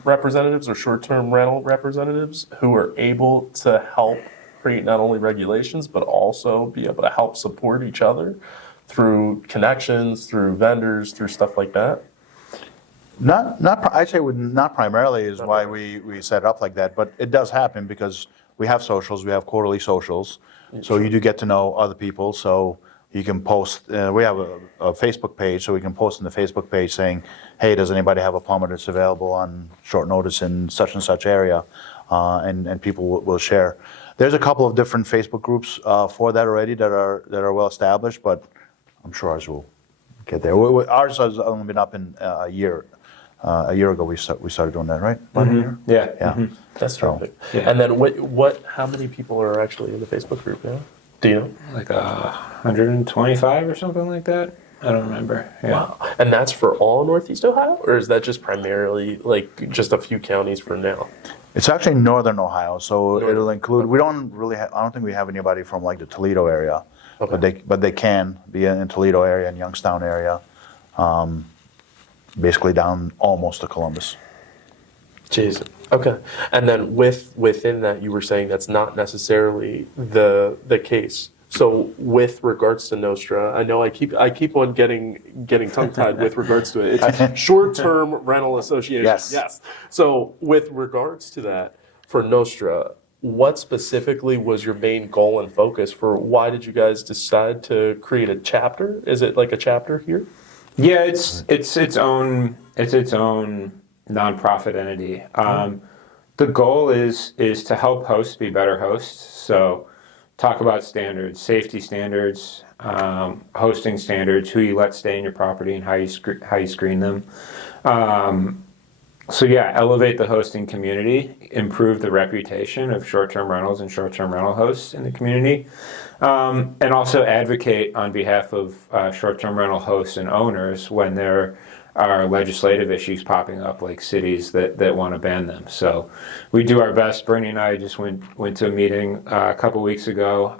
representatives or short-term rental representatives who are able to help create not only regulations but also be able to help support each other through connections, through vendors, through stuff like that? I'd say not primarily is why we set it up like that, but it does happen because we have socials, we have quarterly socials, so you do get to know other people, so you can post, we have a Facebook page, so we can post in the Facebook page saying, hey, does anybody have a plumber that's available on short notice in such and such area, and people will share. There's a couple of different Facebook groups for that already that are well established, but I'm sure ours will get there. Ours has only been up in a year. A year ago we started doing that, right? About a year? Yeah. Yeah. Mhm. That's terrific. Yeah. And then how many people are actually in the Facebook group now? Do you know? Like 125 or something like that. I don't remember. Yeah. Wow. And that's for all Northeast Ohio? Or is that just primarily like just a few counties for now? It's actually Northern Ohio, so it'll include, we don't really I don't think we have anybody from like the Toledo area, Okay. but they can be in Toledo area and Youngstown area, basically down almost to Columbus. Jeez. Okay. And then within that, you were saying that's not necessarily the case. So with regards to Nostra, I know I keep on getting tongue-tied with regards to it. It's short-term rental association. Yes. So with regards to that, for Nostra, what specifically was your main goal and focus for why did you guys decide to create a chapter? Is it like a chapter here? Yeah, it's its own nonprofit entity. The goal is to help hosts be better hosts. So talk about standards, safety standards, hosting standards, who you let stay in your property and how you screen them. So yeah, elevate the hosting community, improve the reputation of short-term rentals and short-term rental hosts in the community, and also advocate on behalf of short-term rental hosts and owners when there are legislative issues popping up, like cities that want to ban them. So we do our best. Bernie and I just went to a meeting a couple weeks ago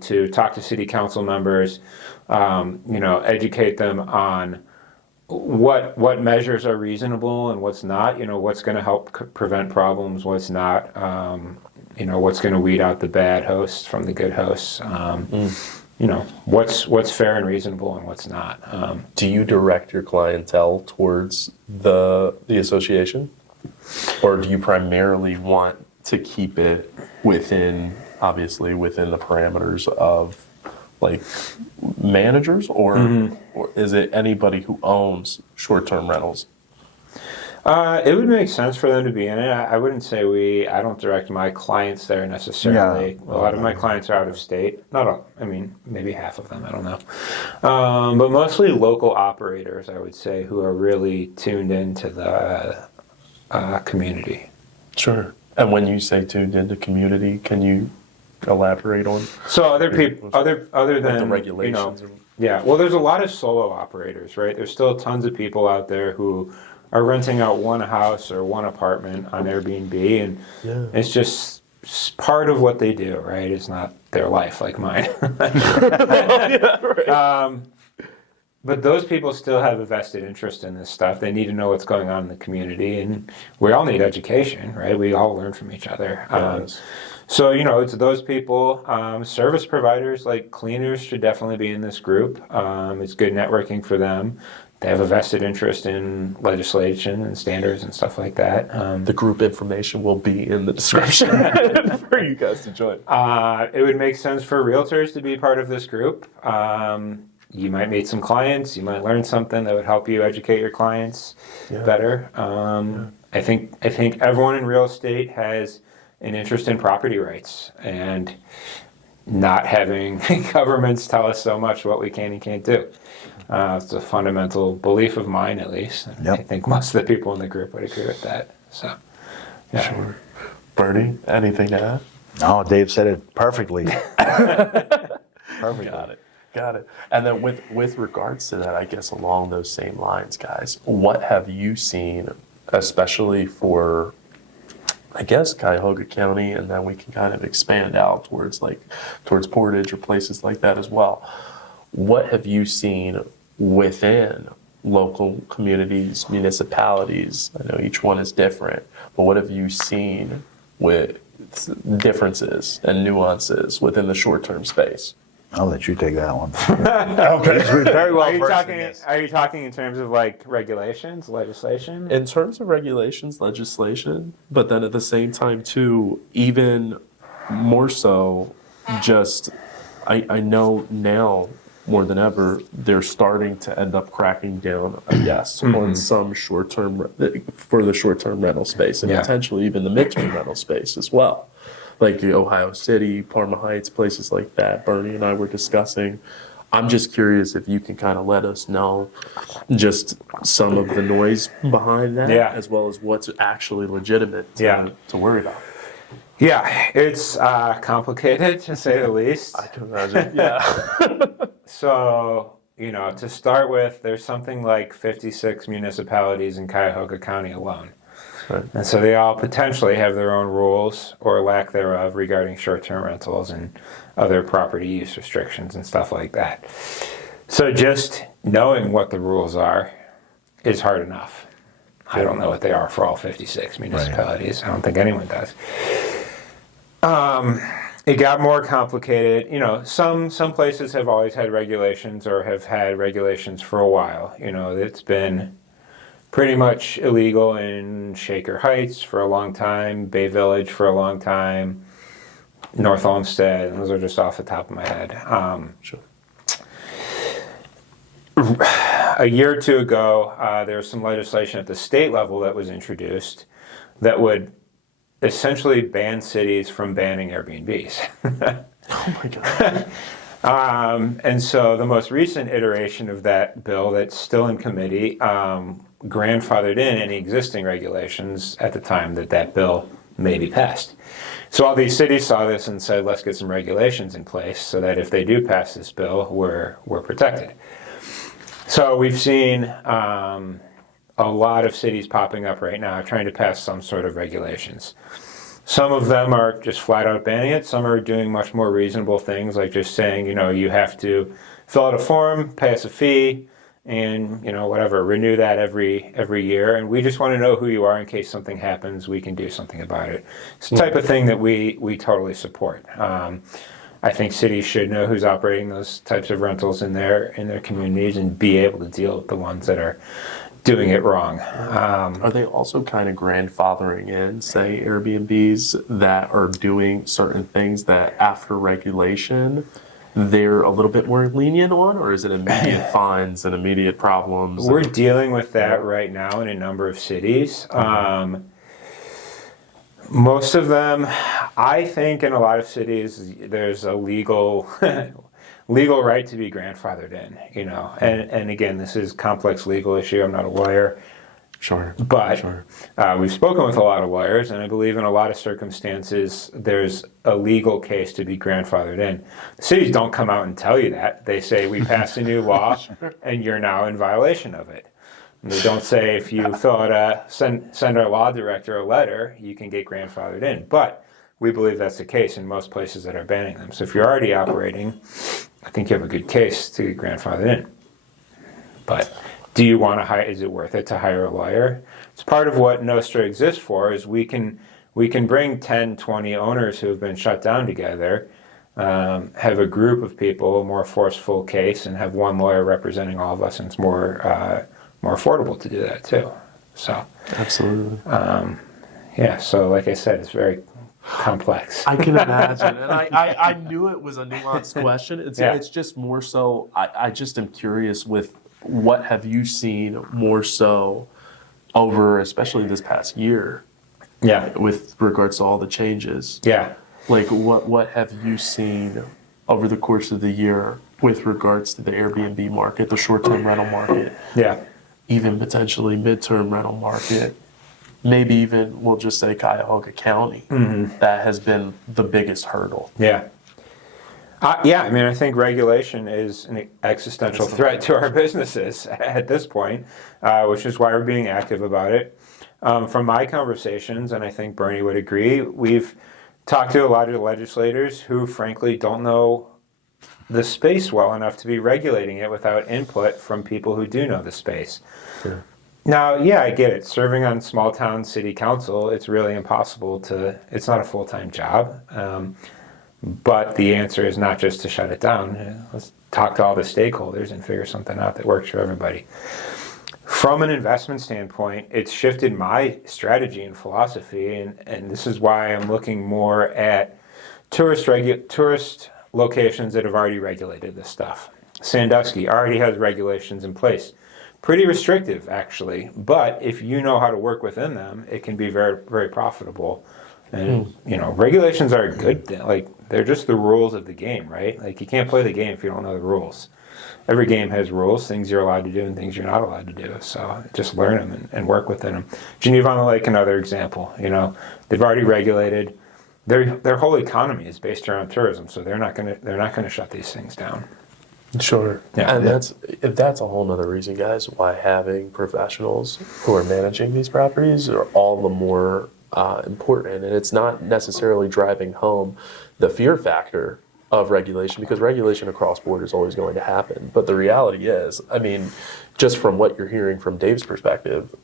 to talk to city council members, educate them on what measures are reasonable and what's not, what's going to help prevent problems, what's not, what's going to weed out the bad hosts from the good hosts, what's fair and reasonable and what's not. Do you direct your clientele towards the association? Or do you primarily want to keep it obviously within the parameters of like managers, or is it anybody who owns short-term rentals? It would make sense for them to be in it. I wouldn't say I don't direct my clients there necessarily. Yeah. A lot of my clients are out of state. Not all, maybe half of them, I don't know. But mostly local operators, I would say, who are really tuned into the community. Sure. And when you say tuned into community, can you elaborate on? So other people, other than like the regulations? Yeah, well, there's a lot of solo operators, right? There's still tons of people out there who are renting out one house or one apartment on Airbnb, and it's just part of what they do, right? It's not their life like mine. Yeah, right. But those people still have a vested interest in this stuff. They need to know what's going on in the community, and we all need education, right? We all learn from each other. So, it's those people. Service providers like cleaners should definitely be in this group. It's good networking for them. They have a vested interest in legislation and standards and stuff like that. The group information will be in the description for you guys to join. It would make sense for realtors to be part of this group. You might meet some clients. You might learn something that would help you educate your clients better. I think everyone in real estate has an interest in property rights, and not having governments tell us so much what we can and can't do. It's a fundamental belief of mine, at least. And I think most of the people in the group would agree with that. So, yeah. Sure. Bernie, anything to add? No, Dave said it perfectly. Perfectly. Got it. Got it. And then with regards to that, I guess along those same lines, guys, what have you seen, especially for, I guess, Cuyahoga County, and then we can kind of expand out towards Portage or places like that as well. What have you seen within local communities, municipalities? I know each one is different, but what have you seen with differences and nuances within the short-term space? I'll let you take that one. Okay. We're very well Are you versed in talking? this. Are you talking in terms of like regulations, legislation? In terms of regulations, legislation, but then at the same time too, even more so, just I know now more than ever they're starting to end up cracking down, I guess, on some short-term for the short-term rental space and Yeah. potentially even the mid-term rental space as well. Like the Ohio City, Parma Heights, places like that. Bernie and I were discussing. I'm just curious if you can kind of let us know just some of the noise behind that, Yeah. as well as what's actually legitimate to worry about. Yeah, it's complicated to say the least. I can imagine. Yeah. So, to start with, there's something like 56 municipalities in Cuyahoga County alone. Right. And so they all potentially have their own rules or lack thereof regarding short-term rentals and other property use restrictions and stuff like that. So just knowing what the rules are is hard enough. I don't know what they are for all 56 municipalities. I don't think anyone does. It got more complicated. Some places have always had regulations or have had regulations for a while. It's been pretty much illegal in Shaker Heights for a long time, Bay Village for a long time, North Olmsted, and those are just off the top of my head. Sure. A year or two ago, there was some legislation at the state level that was introduced that would essentially ban cities from banning Airbnbs. Oh my God. And so the most recent iteration of that bill that's still in committee grandfathered in any existing regulations at the time that bill may be passed. So all these cities saw this and said, let's get some regulations in place so that if they do pass this bill, we're protected. So we've seen a lot of cities popping up right now trying to pass some sort of regulations. Some of them are just flat out banning it. Some are doing much more reasonable things, like just saying, you have to fill out a form, pay us a fee, and renew that every year. And we just want to know who you are in case something happens. We can do something about it. It's the type of thing that we totally support. I think cities should know who's operating those types of rentals in their communities and be able to deal with the ones that are doing it wrong. Are they also kind of grandfathering in, say, Airbnbs that are doing certain things that after regulation they're a little bit more lenient on, or is it immediate fines and immediate problems? We're dealing with that right now in a number of cities. Most of them, I think in a lot of cities, there's a legal right to be grandfathered in, and again, this is a complex legal issue. I'm not a lawyer. Sure. But Sure. We've spoken with a lot of lawyers, and I believe in a lot of circumstances, there's a legal case to be grandfathered in. The cities don't come out and tell you that. They say, we passed a new law, and you're now in violation of it. And they don't say, if you fill out send our law director a letter, you can get grandfathered in. But we believe that's the case in most places that are banning them. So if you're already operating, I think you have a good case to get grandfathered in. But do you want to hire? Is it worth it to hire a lawyer? It's part of what Nostra exists for. Is we can bring 10, 20 owners who have been shut down together, have a group of people, a more forceful case, and have one lawyer representing all of us. And it's more affordable to do that too. So Absolutely. yeah. So like I said, it's very complex. I can imagine, and I knew it was a nuanced question. It's just more so. I just am curious with what have you seen more so over, especially this past year, Yeah. with regards to all the changes. Yeah. Like what have you seen over the course of the year with regards to the Airbnb market, the short-term rental market, Yeah. even potentially mid-term rental market, maybe even we'll just say Cuyahoga County, that has been the biggest hurdle. Yeah. Yeah, I mean, I think regulation is an existential threat to our businesses at this point, which is why we're being active about it. From my conversations, and I think Bernie would agree, we've talked to a lot of legislators who, frankly, don't know the space well enough to be regulating it without input from people who do know the space. Sure. Now, yeah, I get it. Serving on small town city council, it's really impossible it's not a full-time job. But the answer is not just to shut it down. Let's talk to all the stakeholders and figure something out that works for everybody. From an investment standpoint, it's shifted my strategy and philosophy, and this is why I'm looking more at tourist locations that have already regulated this stuff. Sandusky already has regulations in place. Pretty restrictive, actually, but if you know how to work within them, it can be very, very profitable. And, regulations are a good thing. Like, they're just the rules of the game, right? Like, you can't play the game if you don't know the rules. Every game has rules, things you're allowed to do and things you're not allowed to do. So just learn them and work within them. Geneva on the Lake, another example. They've already regulated. Their whole economy is based around tourism, so they're not gonna shut these things down. Sure. Yeah. And that's a whole nother reason, guys, why having professionals who are managing these properties are all the more important. And it's not necessarily driving home the fear factor of regulation, because regulation across borders is always going to happen. But the reality is, I mean, just from what you're hearing from Dave's perspective,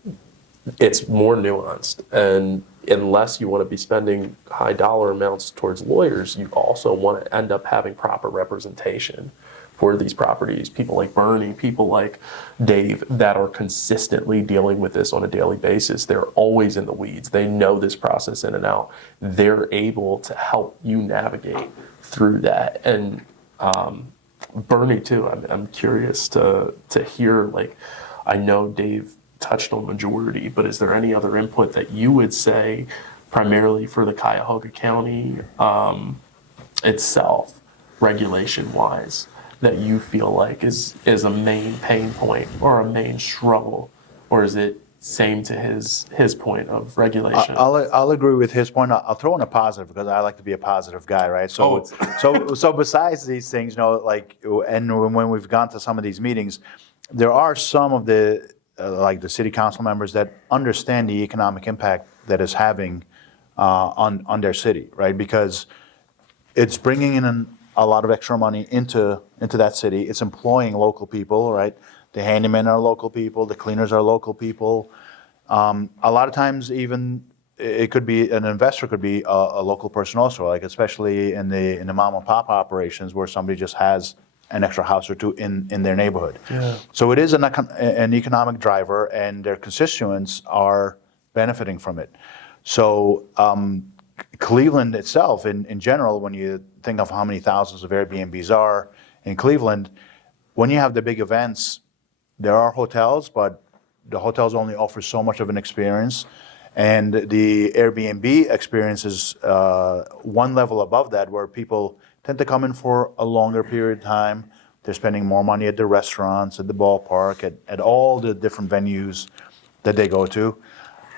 it's more nuanced. And unless you want to be spending high dollar amounts towards lawyers, you also want to end up having proper representation for these properties. People like Bernie, people like Dave that are consistently dealing with this on a daily basis. They're always in the weeds. They know this process in and out. They're able to help you navigate through that. And Bernie too, I'm curious to hear, like, I know Dave touched on majority, but is there any other input that you would say primarily for the Cuyahoga County itself, regulation-wise, that you feel like is a main pain point or a main struggle, or is it same to his point of regulation? I'll agree with his point. I'll throw in a positive because I like to be a positive guy, right? So besides these things, and when we've gone to some of these meetings, there are some of the like the city council members that understand the economic impact that it's having on their city, right? Because it's bringing in a lot of extra money into that city. It's employing local people, right? The handymen are local people. The cleaners are local people. A lot of times, even it could be an investor could be a local person also, like especially in the mom and pop operations where somebody just has an extra house or two in their neighborhood. Yeah. So it is an economic driver, and their constituents are benefiting from it. So Cleveland itself, in general, when you think of how many thousands of Airbnbs are in Cleveland, when you have the big events, there are hotels, but the hotels only offer so much of an experience. And the Airbnb experience is one level above that, where people tend to come in for a longer period of time. They're spending more money at the restaurants, at the ballpark, at all the different venues that they go to.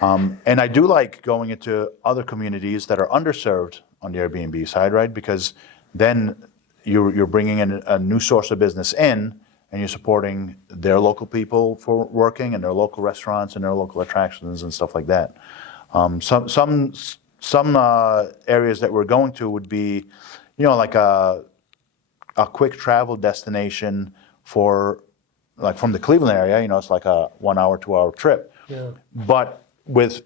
And I do like going into other communities that are underserved on the Airbnb side, right? Because then you're bringing in a new source of business in, and you're supporting their local people for working, and their local restaurants and their local attractions and stuff like that. Some areas that we're going to would be, like a quick travel destination for, like from the Cleveland area. It's like a 1 hour, 2 hour trip. Yeah. But with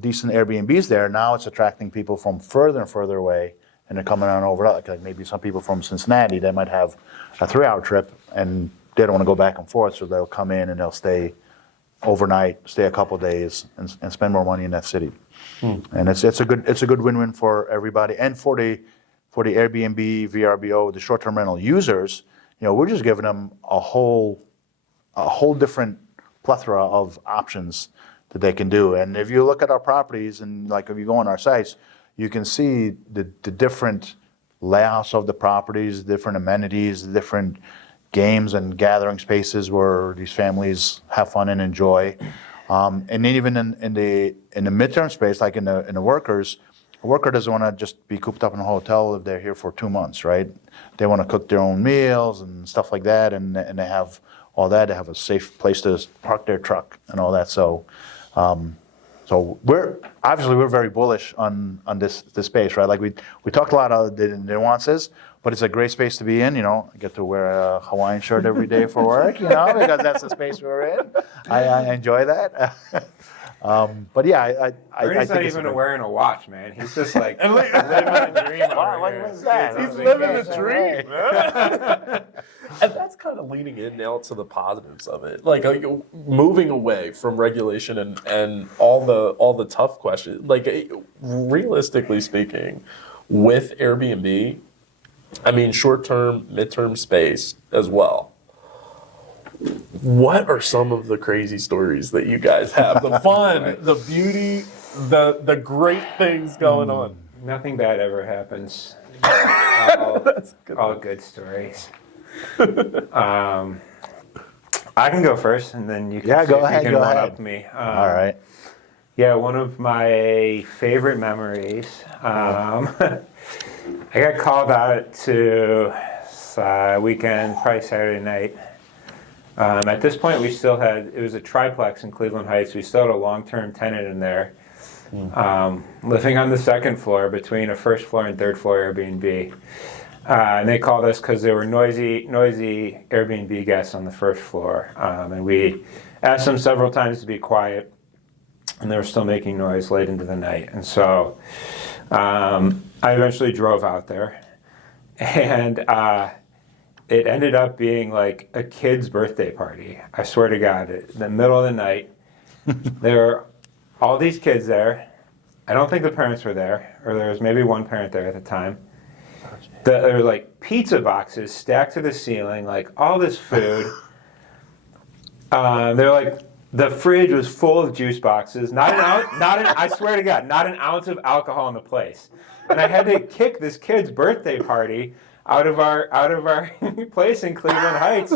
decent Airbnbs there, now it's attracting people from further and further away, and they're coming on over. Like maybe some people from Cincinnati, they might have a 3 hour trip, and they don't want to go back and forth, so they'll come in and they'll stay overnight, stay a couple days, and spend more money in that city. And it's a good win-win for everybody, and for the Airbnb, VRBO, the short-term rental users. We're just giving them a whole different plethora of options that they can do. And if you look at our properties, and like if you go on our sites, you can see the different layouts of the properties, different amenities, different games and gathering spaces where these families have fun and enjoy. And then even in the midterm space, like in the workers, a worker doesn't want to just be cooped up in a hotel if they're here for 2 months, right? They want to cook their own meals and stuff like that, and they have all that. They have a safe place to park their truck and all that. So, we're very bullish on this space, right? Like we talked a lot of the nuances, but it's a great space to be in. You know, I get to wear a Hawaiian shirt every day for work, you know, because that's the space we're in. I enjoy that. But yeah, I Ernie's think not it's even great. wearing a watch, man. He's just like living a dream. What's that? He's living the dream, man. And that's kind of leaning in now to the positives of it, like moving away from regulation and all the tough questions. Like realistically speaking, with Airbnb, I mean short-term, mid-term space as well. What are some of the crazy stories that you guys have? The fun, the beauty, the great things going on. Nothing bad ever happens. All good stories. I can go first, and then you can Yeah, see go if ahead, you can go one ahead. up me. All right. Yeah, one of my favorite memories. I got called out to weekend, probably Saturday night. At this point, we still had, it was a triplex in Cleveland Heights. We still had a long-term tenant in there, living on the second floor between a first floor and third floor Airbnb. And they called us because there were noisy Airbnb guests on the first floor. And we asked them several times to be quiet, and they were still making noise late into the night. And so I eventually drove out there, and it ended up being like a kid's birthday party. I swear to God, in the middle of the night, there were all these kids there. I don't think the parents were there, or there was maybe one parent there at the time. There were like pizza boxes stacked to the ceiling, like all this food. They're like, the fridge was full of juice boxes. I swear to God, not an ounce of alcohol in the place. And I had to kick this kid's birthday party out of our place in Cleveland Heights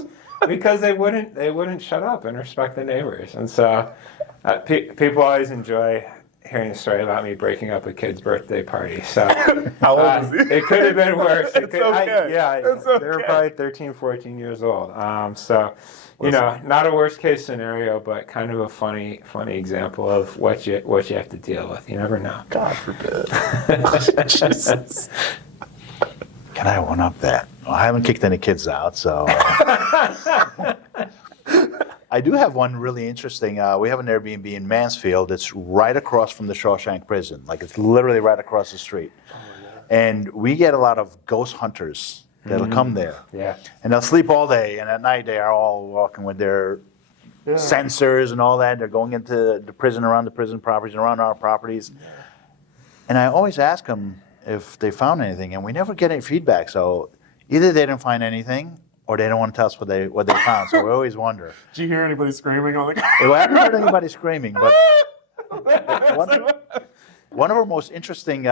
because they wouldn't shut up and respect the neighbors. And so people always enjoy hearing the story about me breaking up a kid's birthday party. So How old was he? it could have been worse. It's okay. It's They were okay. probably 13, 14 years old. So, you know, not a worst case scenario, but kind of a funny example of what you have to deal with. You never know. God forbid. Jesus. Can I one up that? Well, I haven't kicked any kids out, so. I do have one really interesting. We have an Airbnb in Mansfield. It's right across from the Shawshank Prison. Like it's literally right across the street. And we get a lot of ghost hunters that'll come there. Yeah. And they'll sleep all day, and at night they are all walking with their sensors and all that. They're going into the prison, around the prison properties, and around our properties. And I always ask them if they found anything, and we never get any feedback. So either they didn't find anything, or they don't want to tell us what they found. So we always wonder. Did you hear anybody screaming on the Well, I haven't heard anybody screaming, but one of our most interesting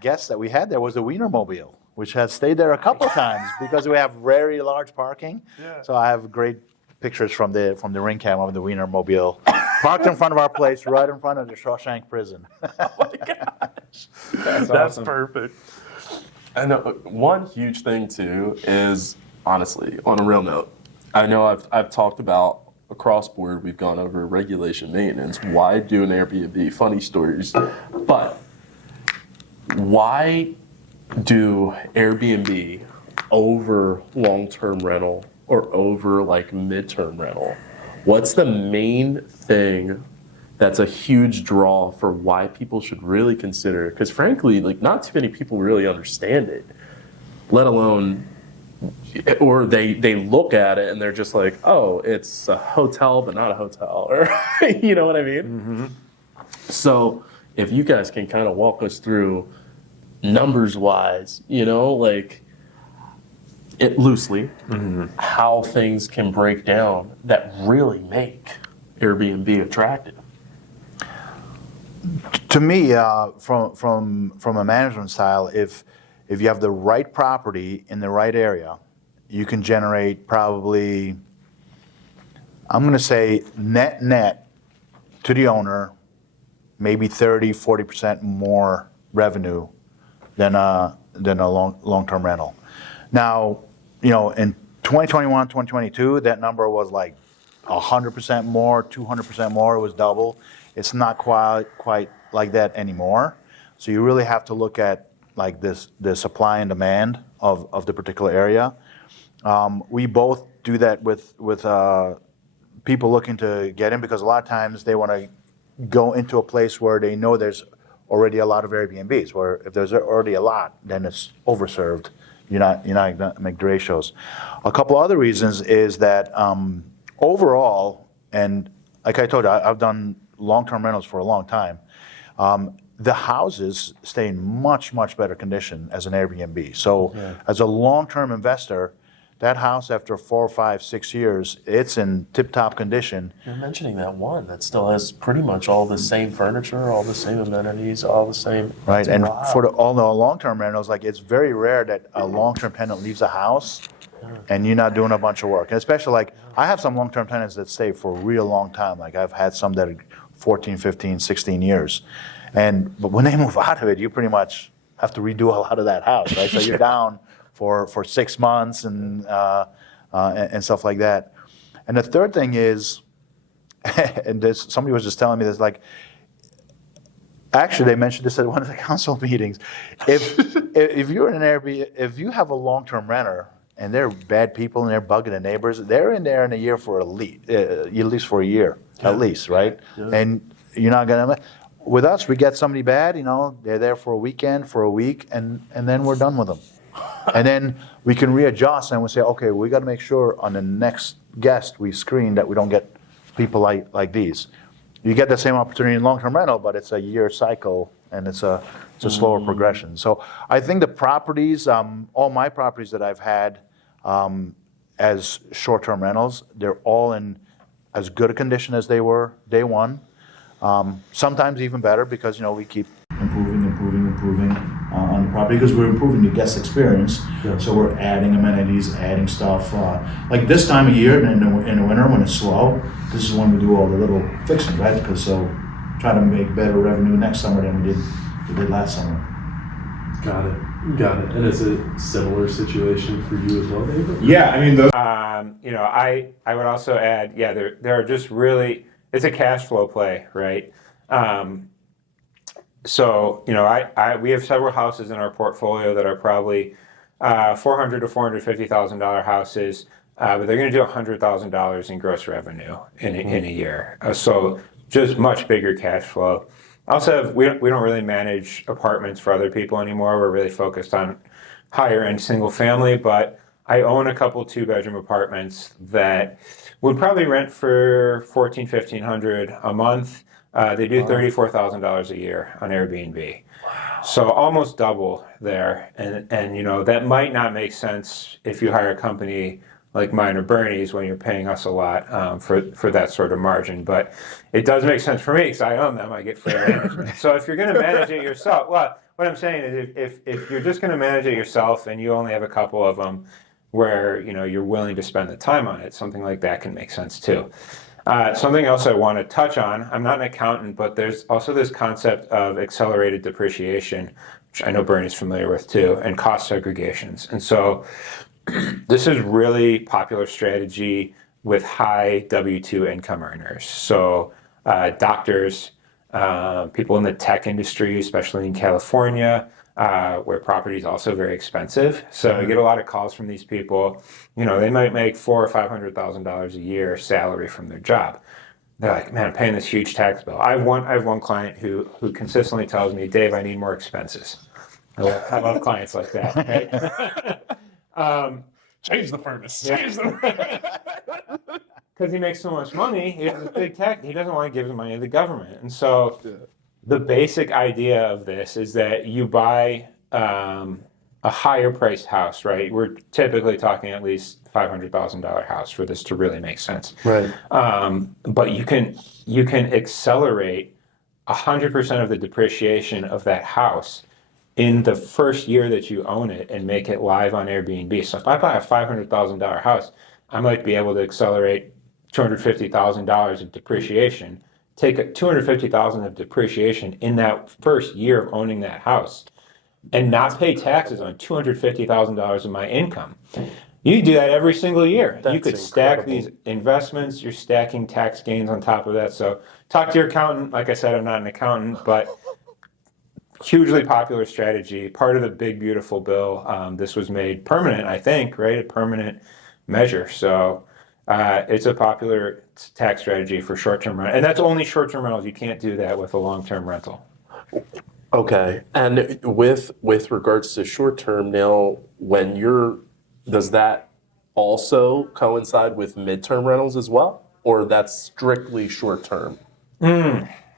guests that we had there was the Wienermobile, which has stayed there a couple of times because we have very large parking. Yeah. So I have great pictures from the ring cam of the Wienermobile parked in front of our place, right in front of the Shawshank Prison. Oh my gosh. That's awesome. perfect. And one huge thing too is, honestly, on a real note, I know I've talked about across board, we've gone over regulation, maintenance, why do an Airbnb, funny stories, but why do Airbnb over long-term rental or over like mid-term rental? What's the main thing that's a huge draw for why people should really consider? Because frankly, like not too many people really understand it, let alone, or they look at it and they're just like, oh, it's a hotel but not a hotel, or you know what I mean? Mm-hmm. So if you guys can kind of walk us through numbers wise, you know, like it loosely, how things can break down that really make Airbnb attractive. To me, from a management style, if you have the right property in the right area, you can generate probably, I'm going to say net to the owner, maybe 30, 40% more revenue than a long-term rental. Now, in 2021, 2022, that number was like 100% more, 200% more. It was double. It's not quite like that anymore. So you really have to look at like the supply and demand of the particular area. We both do that with people looking to get in, because a lot of times they want to go into a place where they know there's already a lot of Airbnbs, where if there's already a lot, then it's overserved. You're not going to make the ratios. A couple other reasons is that overall, and like I told you, I've done long-term rentals for a long time. The houses stay in much, much better condition as an Airbnb. So as a long-term investor, that house after 4, 5, 6 years, it's in tip-top condition. You're mentioning that one that still has pretty much all the same furniture, all the same amenities, all the same. Right, and Wow. for all the long-term rentals, like it's very rare that a long-term tenant leaves a house and you're not doing a bunch of work. And especially like, I have some long-term tenants that stay for a real long time. Like I've had some that are 14, 15, 16 years. But when they move out of it, you pretty much have to redo a lot of that house, right? So you're down for 6 months and stuff like that. And the third thing is, and somebody was just telling me this, like, actually they mentioned this at one of the council meetings. If you're in an Airbnb, if you have a long-term renter and they're bad people and they're bugging the neighbors, they're in there in a year for at least for a year, at least, right? Yeah. And you're not gonna. With us, we get somebody bad, they're there for a weekend, for a week, and then we're done with them. And then we can readjust and we say, okay, we got to make sure on the next guest we screen that we don't get people like these. You get the same opportunity in long-term rental, but it's a year cycle and it's a slower progression. So I think the properties, all my properties that I've had as short-term rentals, they're all in as good a condition as they were day one. Sometimes even better, because we keep improving on the property, because we're improving the guest experience. Yeah. So we're adding amenities, adding stuff. Like this time of year in the winter when it's slow, this is when we do all the little fixing, right? Because so try to make better revenue next summer than we did last summer. Got it. And is it a similar situation for you as well, David? Yeah, I mean, those. I would also add, there are just really, it's a cash flow play, right? So we have several houses in our portfolio that are probably $400,000 to $450,000 houses, but they're going to do $100,000 in gross revenue in a year. So just much bigger cash flow. Also, we don't really manage apartments for other people anymore. We're really focused on higher end single family, but I own a couple 2-bedroom apartments that would probably rent for $1,400, $1,500 a month. They do $34,000 a year on Airbnb. Wow. So almost double there. And that might not make sense if you hire a company like mine or Bernie's when you're paying us a lot for that sort of margin. But it does make sense for me because I own them. I get free management. So if you're going to manage it yourself, well, what I'm saying is if you're just going to manage it yourself and you only have a couple of them where you're willing to spend the time on it, something like that can make sense too. Something else I want to touch on, I'm not an accountant, but there's also this concept of accelerated depreciation, which I know Bernie's familiar with too, and cost segregations. And so this is really popular strategy with high W-2 income earners. So doctors, people in the tech industry, especially in California, where property is also very expensive. So I get a lot of calls from these people. They might make $400,000 or $500,000 a year salary from their job. They're like, man, I'm paying this huge tax bill. I have one client who consistently tells me, Dave, I need more expenses. I love clients like that. Right? Change the furnace. Yeah. Change the Because he makes so much money, he has a big tax. He doesn't want to give the money to the government, and so. The basic idea of this is that you buy a higher priced house, right? We're typically talking at least $500,000 house for this to really make sense. Right. But you can accelerate 100% of the depreciation of that house in the first year that you own it and make it live on Airbnb. So if I buy a $500,000 house, I might be able to accelerate $250,000 of depreciation take $250,000 of depreciation in that first year of owning that house and not pay taxes on $250,000 of my income. You do that every single year. You That's could stack incredible. these investments, you're stacking tax gains on top of that. So talk to your accountant. Like I said, I'm not an accountant, but hugely popular strategy, part of the big, beautiful bill. This was made permanent, I think, right? A permanent measure. So it's a popular tax strategy for short-term rental. And that's only short-term rentals. You can't do that with a long-term rental. Okay. And with regards to short term now, does that also coincide with midterm rentals as well? Or that's strictly short term?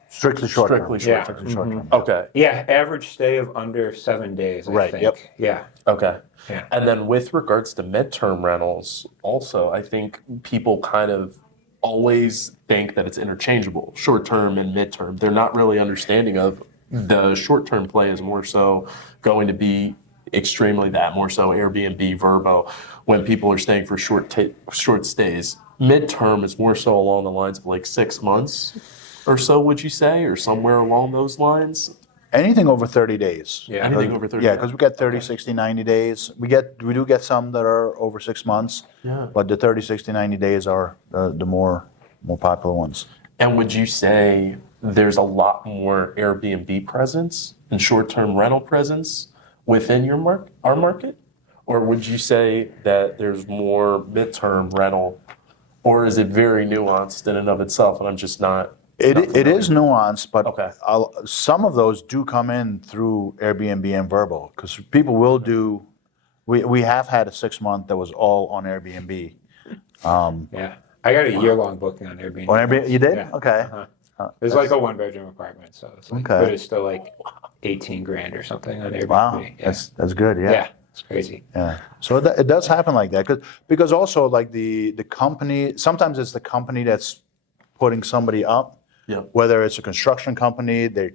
Strictly short term. Strictly Yeah. short term. Strictly short term. Okay. Yeah, average stay of under 7 days, I Right, think. yep. Yeah. Okay. Yeah. And then with regards to midterm rentals, also, I think people kind of always think that it's interchangeable, short term and midterm. They're not really understanding of the short term play is more so going to be extremely that, more so Airbnb, Verbo, when people are staying for short stays. Midterm is more so along the lines of like 6 months or so, would you say, or somewhere along those lines? Anything over 30 days. Yeah. Anything over 30 Yeah, days. because we get 30, 60, 90 days. We do get some that are over 6 months. Yeah. But the 30, 60, 90 days are the more popular ones. And would you say there's a lot more Airbnb presence and short-term rental presence within our market? Or would you say that there's more midterm rental, or is it very nuanced in and of itself and I'm just not It familiar? is nuanced, but Okay. some of those do come in through Airbnb and Vrbo because people will do. We have had a 6 month that was all on Airbnb. Yeah. I got a year-long booking on Airbnb. On Airbnb, you did? Yeah. Okay. It's like a one-bedroom apartment, so it's like, Okay. but it's still like 18 grand or something on Airbnb. Wow, Yeah. that's good. Yeah. Yeah, it's crazy. Yeah. So it does happen like that because also like the company, sometimes it's the company that's putting somebody up. Yeah. Whether it's a construction company, they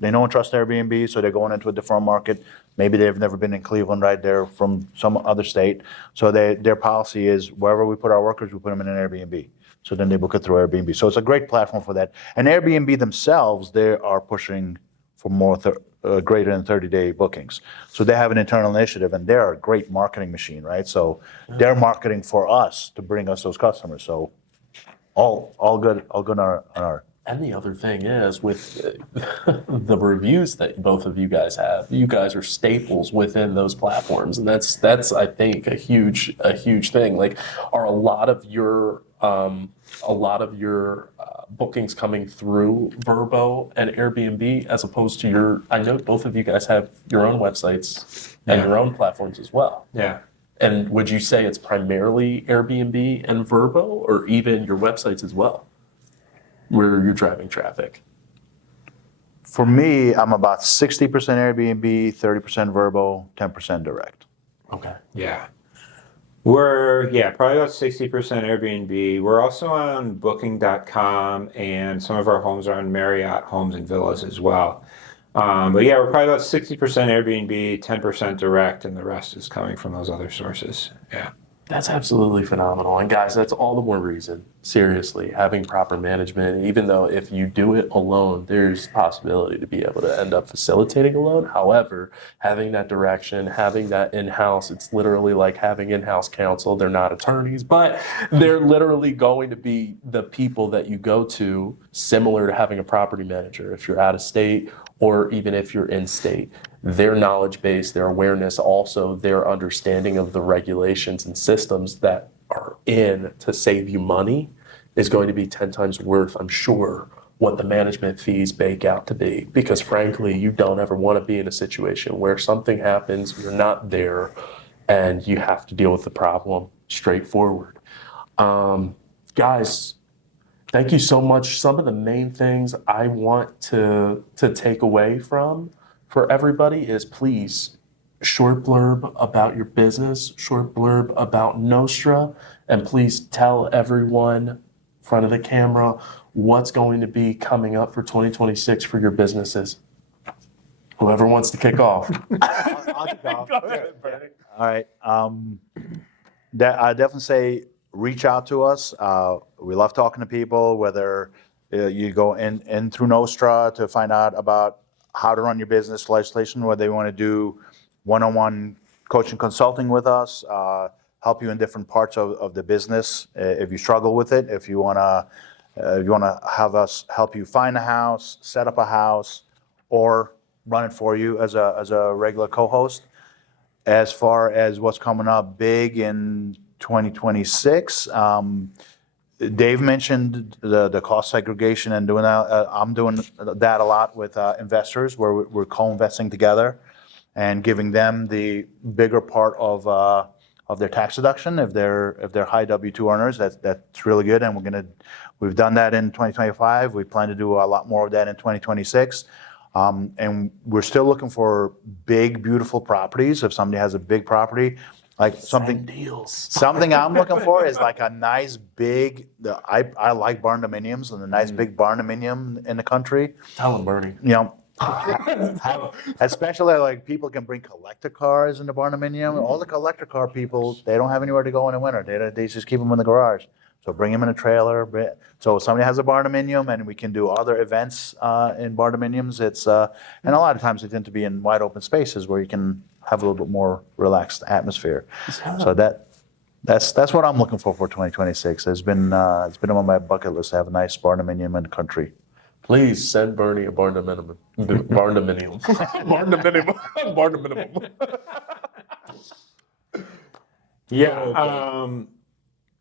know and trust Airbnb, so they're going into a different market. Maybe they've never been in Cleveland, right? They're from some other state. So their policy is wherever we put our workers, we put them in an Airbnb. So then they book it through Airbnb. So it's a great platform for that. And Airbnb themselves, they are pushing for more greater than 30-day bookings. So they have an internal initiative, and they're a great marketing machine, right? So they're marketing for us to bring us those customers. So all good on our. And the other thing is with the reviews that both of you guys have, you guys are staples within those platforms, and that's I think a huge thing. Like, are a lot of your bookings coming through Vrbo and Airbnb as opposed to your? I know both of you guys have your own websites and Yeah. your own platforms as well. Yeah. And would you say it's primarily Airbnb and Vrbo, or even your websites as well, where you're driving traffic? For me, I'm about 60% Airbnb, 30% Vrbo, 10% direct. Okay. Yeah. We're, probably about 60% Airbnb. We're also on Booking.com, and some of our homes are on Marriott Homes and Villas as well. But yeah, we're probably about 60% Airbnb, 10% direct, and the rest is coming from those other sources. Yeah. That's absolutely phenomenal. And guys, that's all the more reason, seriously, having proper management, even though if you do it alone, there's possibility to be able to end up facilitating alone. However, having that direction, having that in-house, it's literally like having in-house counsel. They're not attorneys, but they're literally going to be the people that you go to, similar to having a property manager if you're out of state or even if you're in state. Their knowledge base, their awareness, also their understanding of the regulations and systems that are in to save you money is going to be 10 times worth, I'm sure, what the management fees bake out to be. Because frankly, you don't ever want to be in a situation where something happens, you're not there, and you have to deal with the problem straightforward. Guys, thank you so much. Some of the main things I want to take away for everybody is, please, short blurb about your business, short blurb about Nostra, and please tell everyone in front of the camera what's going to be coming up for 2026 for your businesses. Whoever wants to kick off. I'll kick off. All right. I definitely say reach out to us. We love talking to people, whether You go in through Nostra to find out about how to run your business, legislation, whether they want to do one-on-one coaching consulting with us, help you in different parts of the business. If you struggle with it, if you want to have us help you find a house, set up a house, or run it for you as a regular co-host. As far as what's coming up big in 2026, Dave mentioned the cost segregation and doing that. I'm doing that a lot with investors, where we're co-investing together and giving them the bigger part of their tax deduction if they're high W-2 earners. That's really good, and we've done that in 2025. We plan to do a lot more of that in 2026. And we're still looking for big, beautiful properties. If somebody has a big property, like something I'm looking for is like a nice big. I like barn dominiums, and a nice big barn dominium in the country. Tell him, Bernie. You know, especially like people can bring collector cars in the barn dominium. All the collector car people, they don't have anywhere to go in the winter. They just keep them in the garage. So bring them in a trailer. So if somebody has a barn dominium, and we can do other events in barn dominiums. It's and a lot of times they tend to be in wide open spaces where you can have a little bit more relaxed atmosphere. So that's what I'm looking for 2026. It's been on my bucket list to have a nice barn dominium in the country. Please send Bernie a barn dominium. Barn dominium. Barn dominium. Barn dominium. Yeah.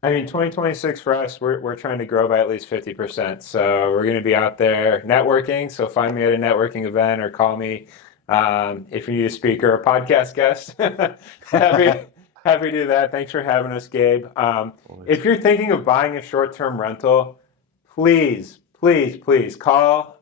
I mean, 2026 for us, we're trying to grow by at least 50%. So we're going to be out there networking. So find me at a networking event or call me if you need a speaker or a podcast guest. happy to do that. Thanks for having us, Gabe. If you're thinking of buying a short-term rental, please call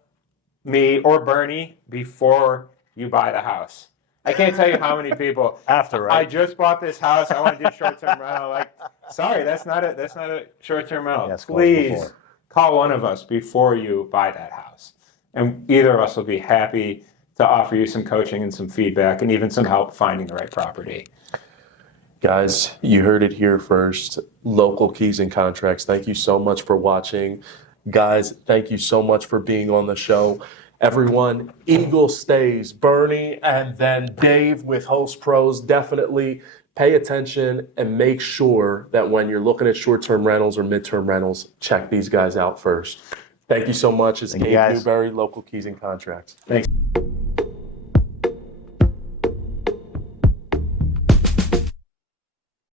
me or Bernie before you buy the house. I can't tell you how many people After, right? I just bought this house. I want to do short-term rental. Like, sorry, that's not a short-term rental. Yes, Please call one of us before you buy that house, and either of us will be happy to offer you some coaching and some feedback, and even some help finding the right property. Guys, you heard it here first. Local Keys and Contracts. Thank you so much for watching. Guys, thank you so much for being on the show. Everyone, EagleStays, Bernie, and then Dave with Host Pros. Definitely pay attention and make sure that when you're looking at short-term rentals or mid-term rentals, check these guys out first. Thank you so much. It's Gabe Newberry, Local Keys and Contracts. Thanks.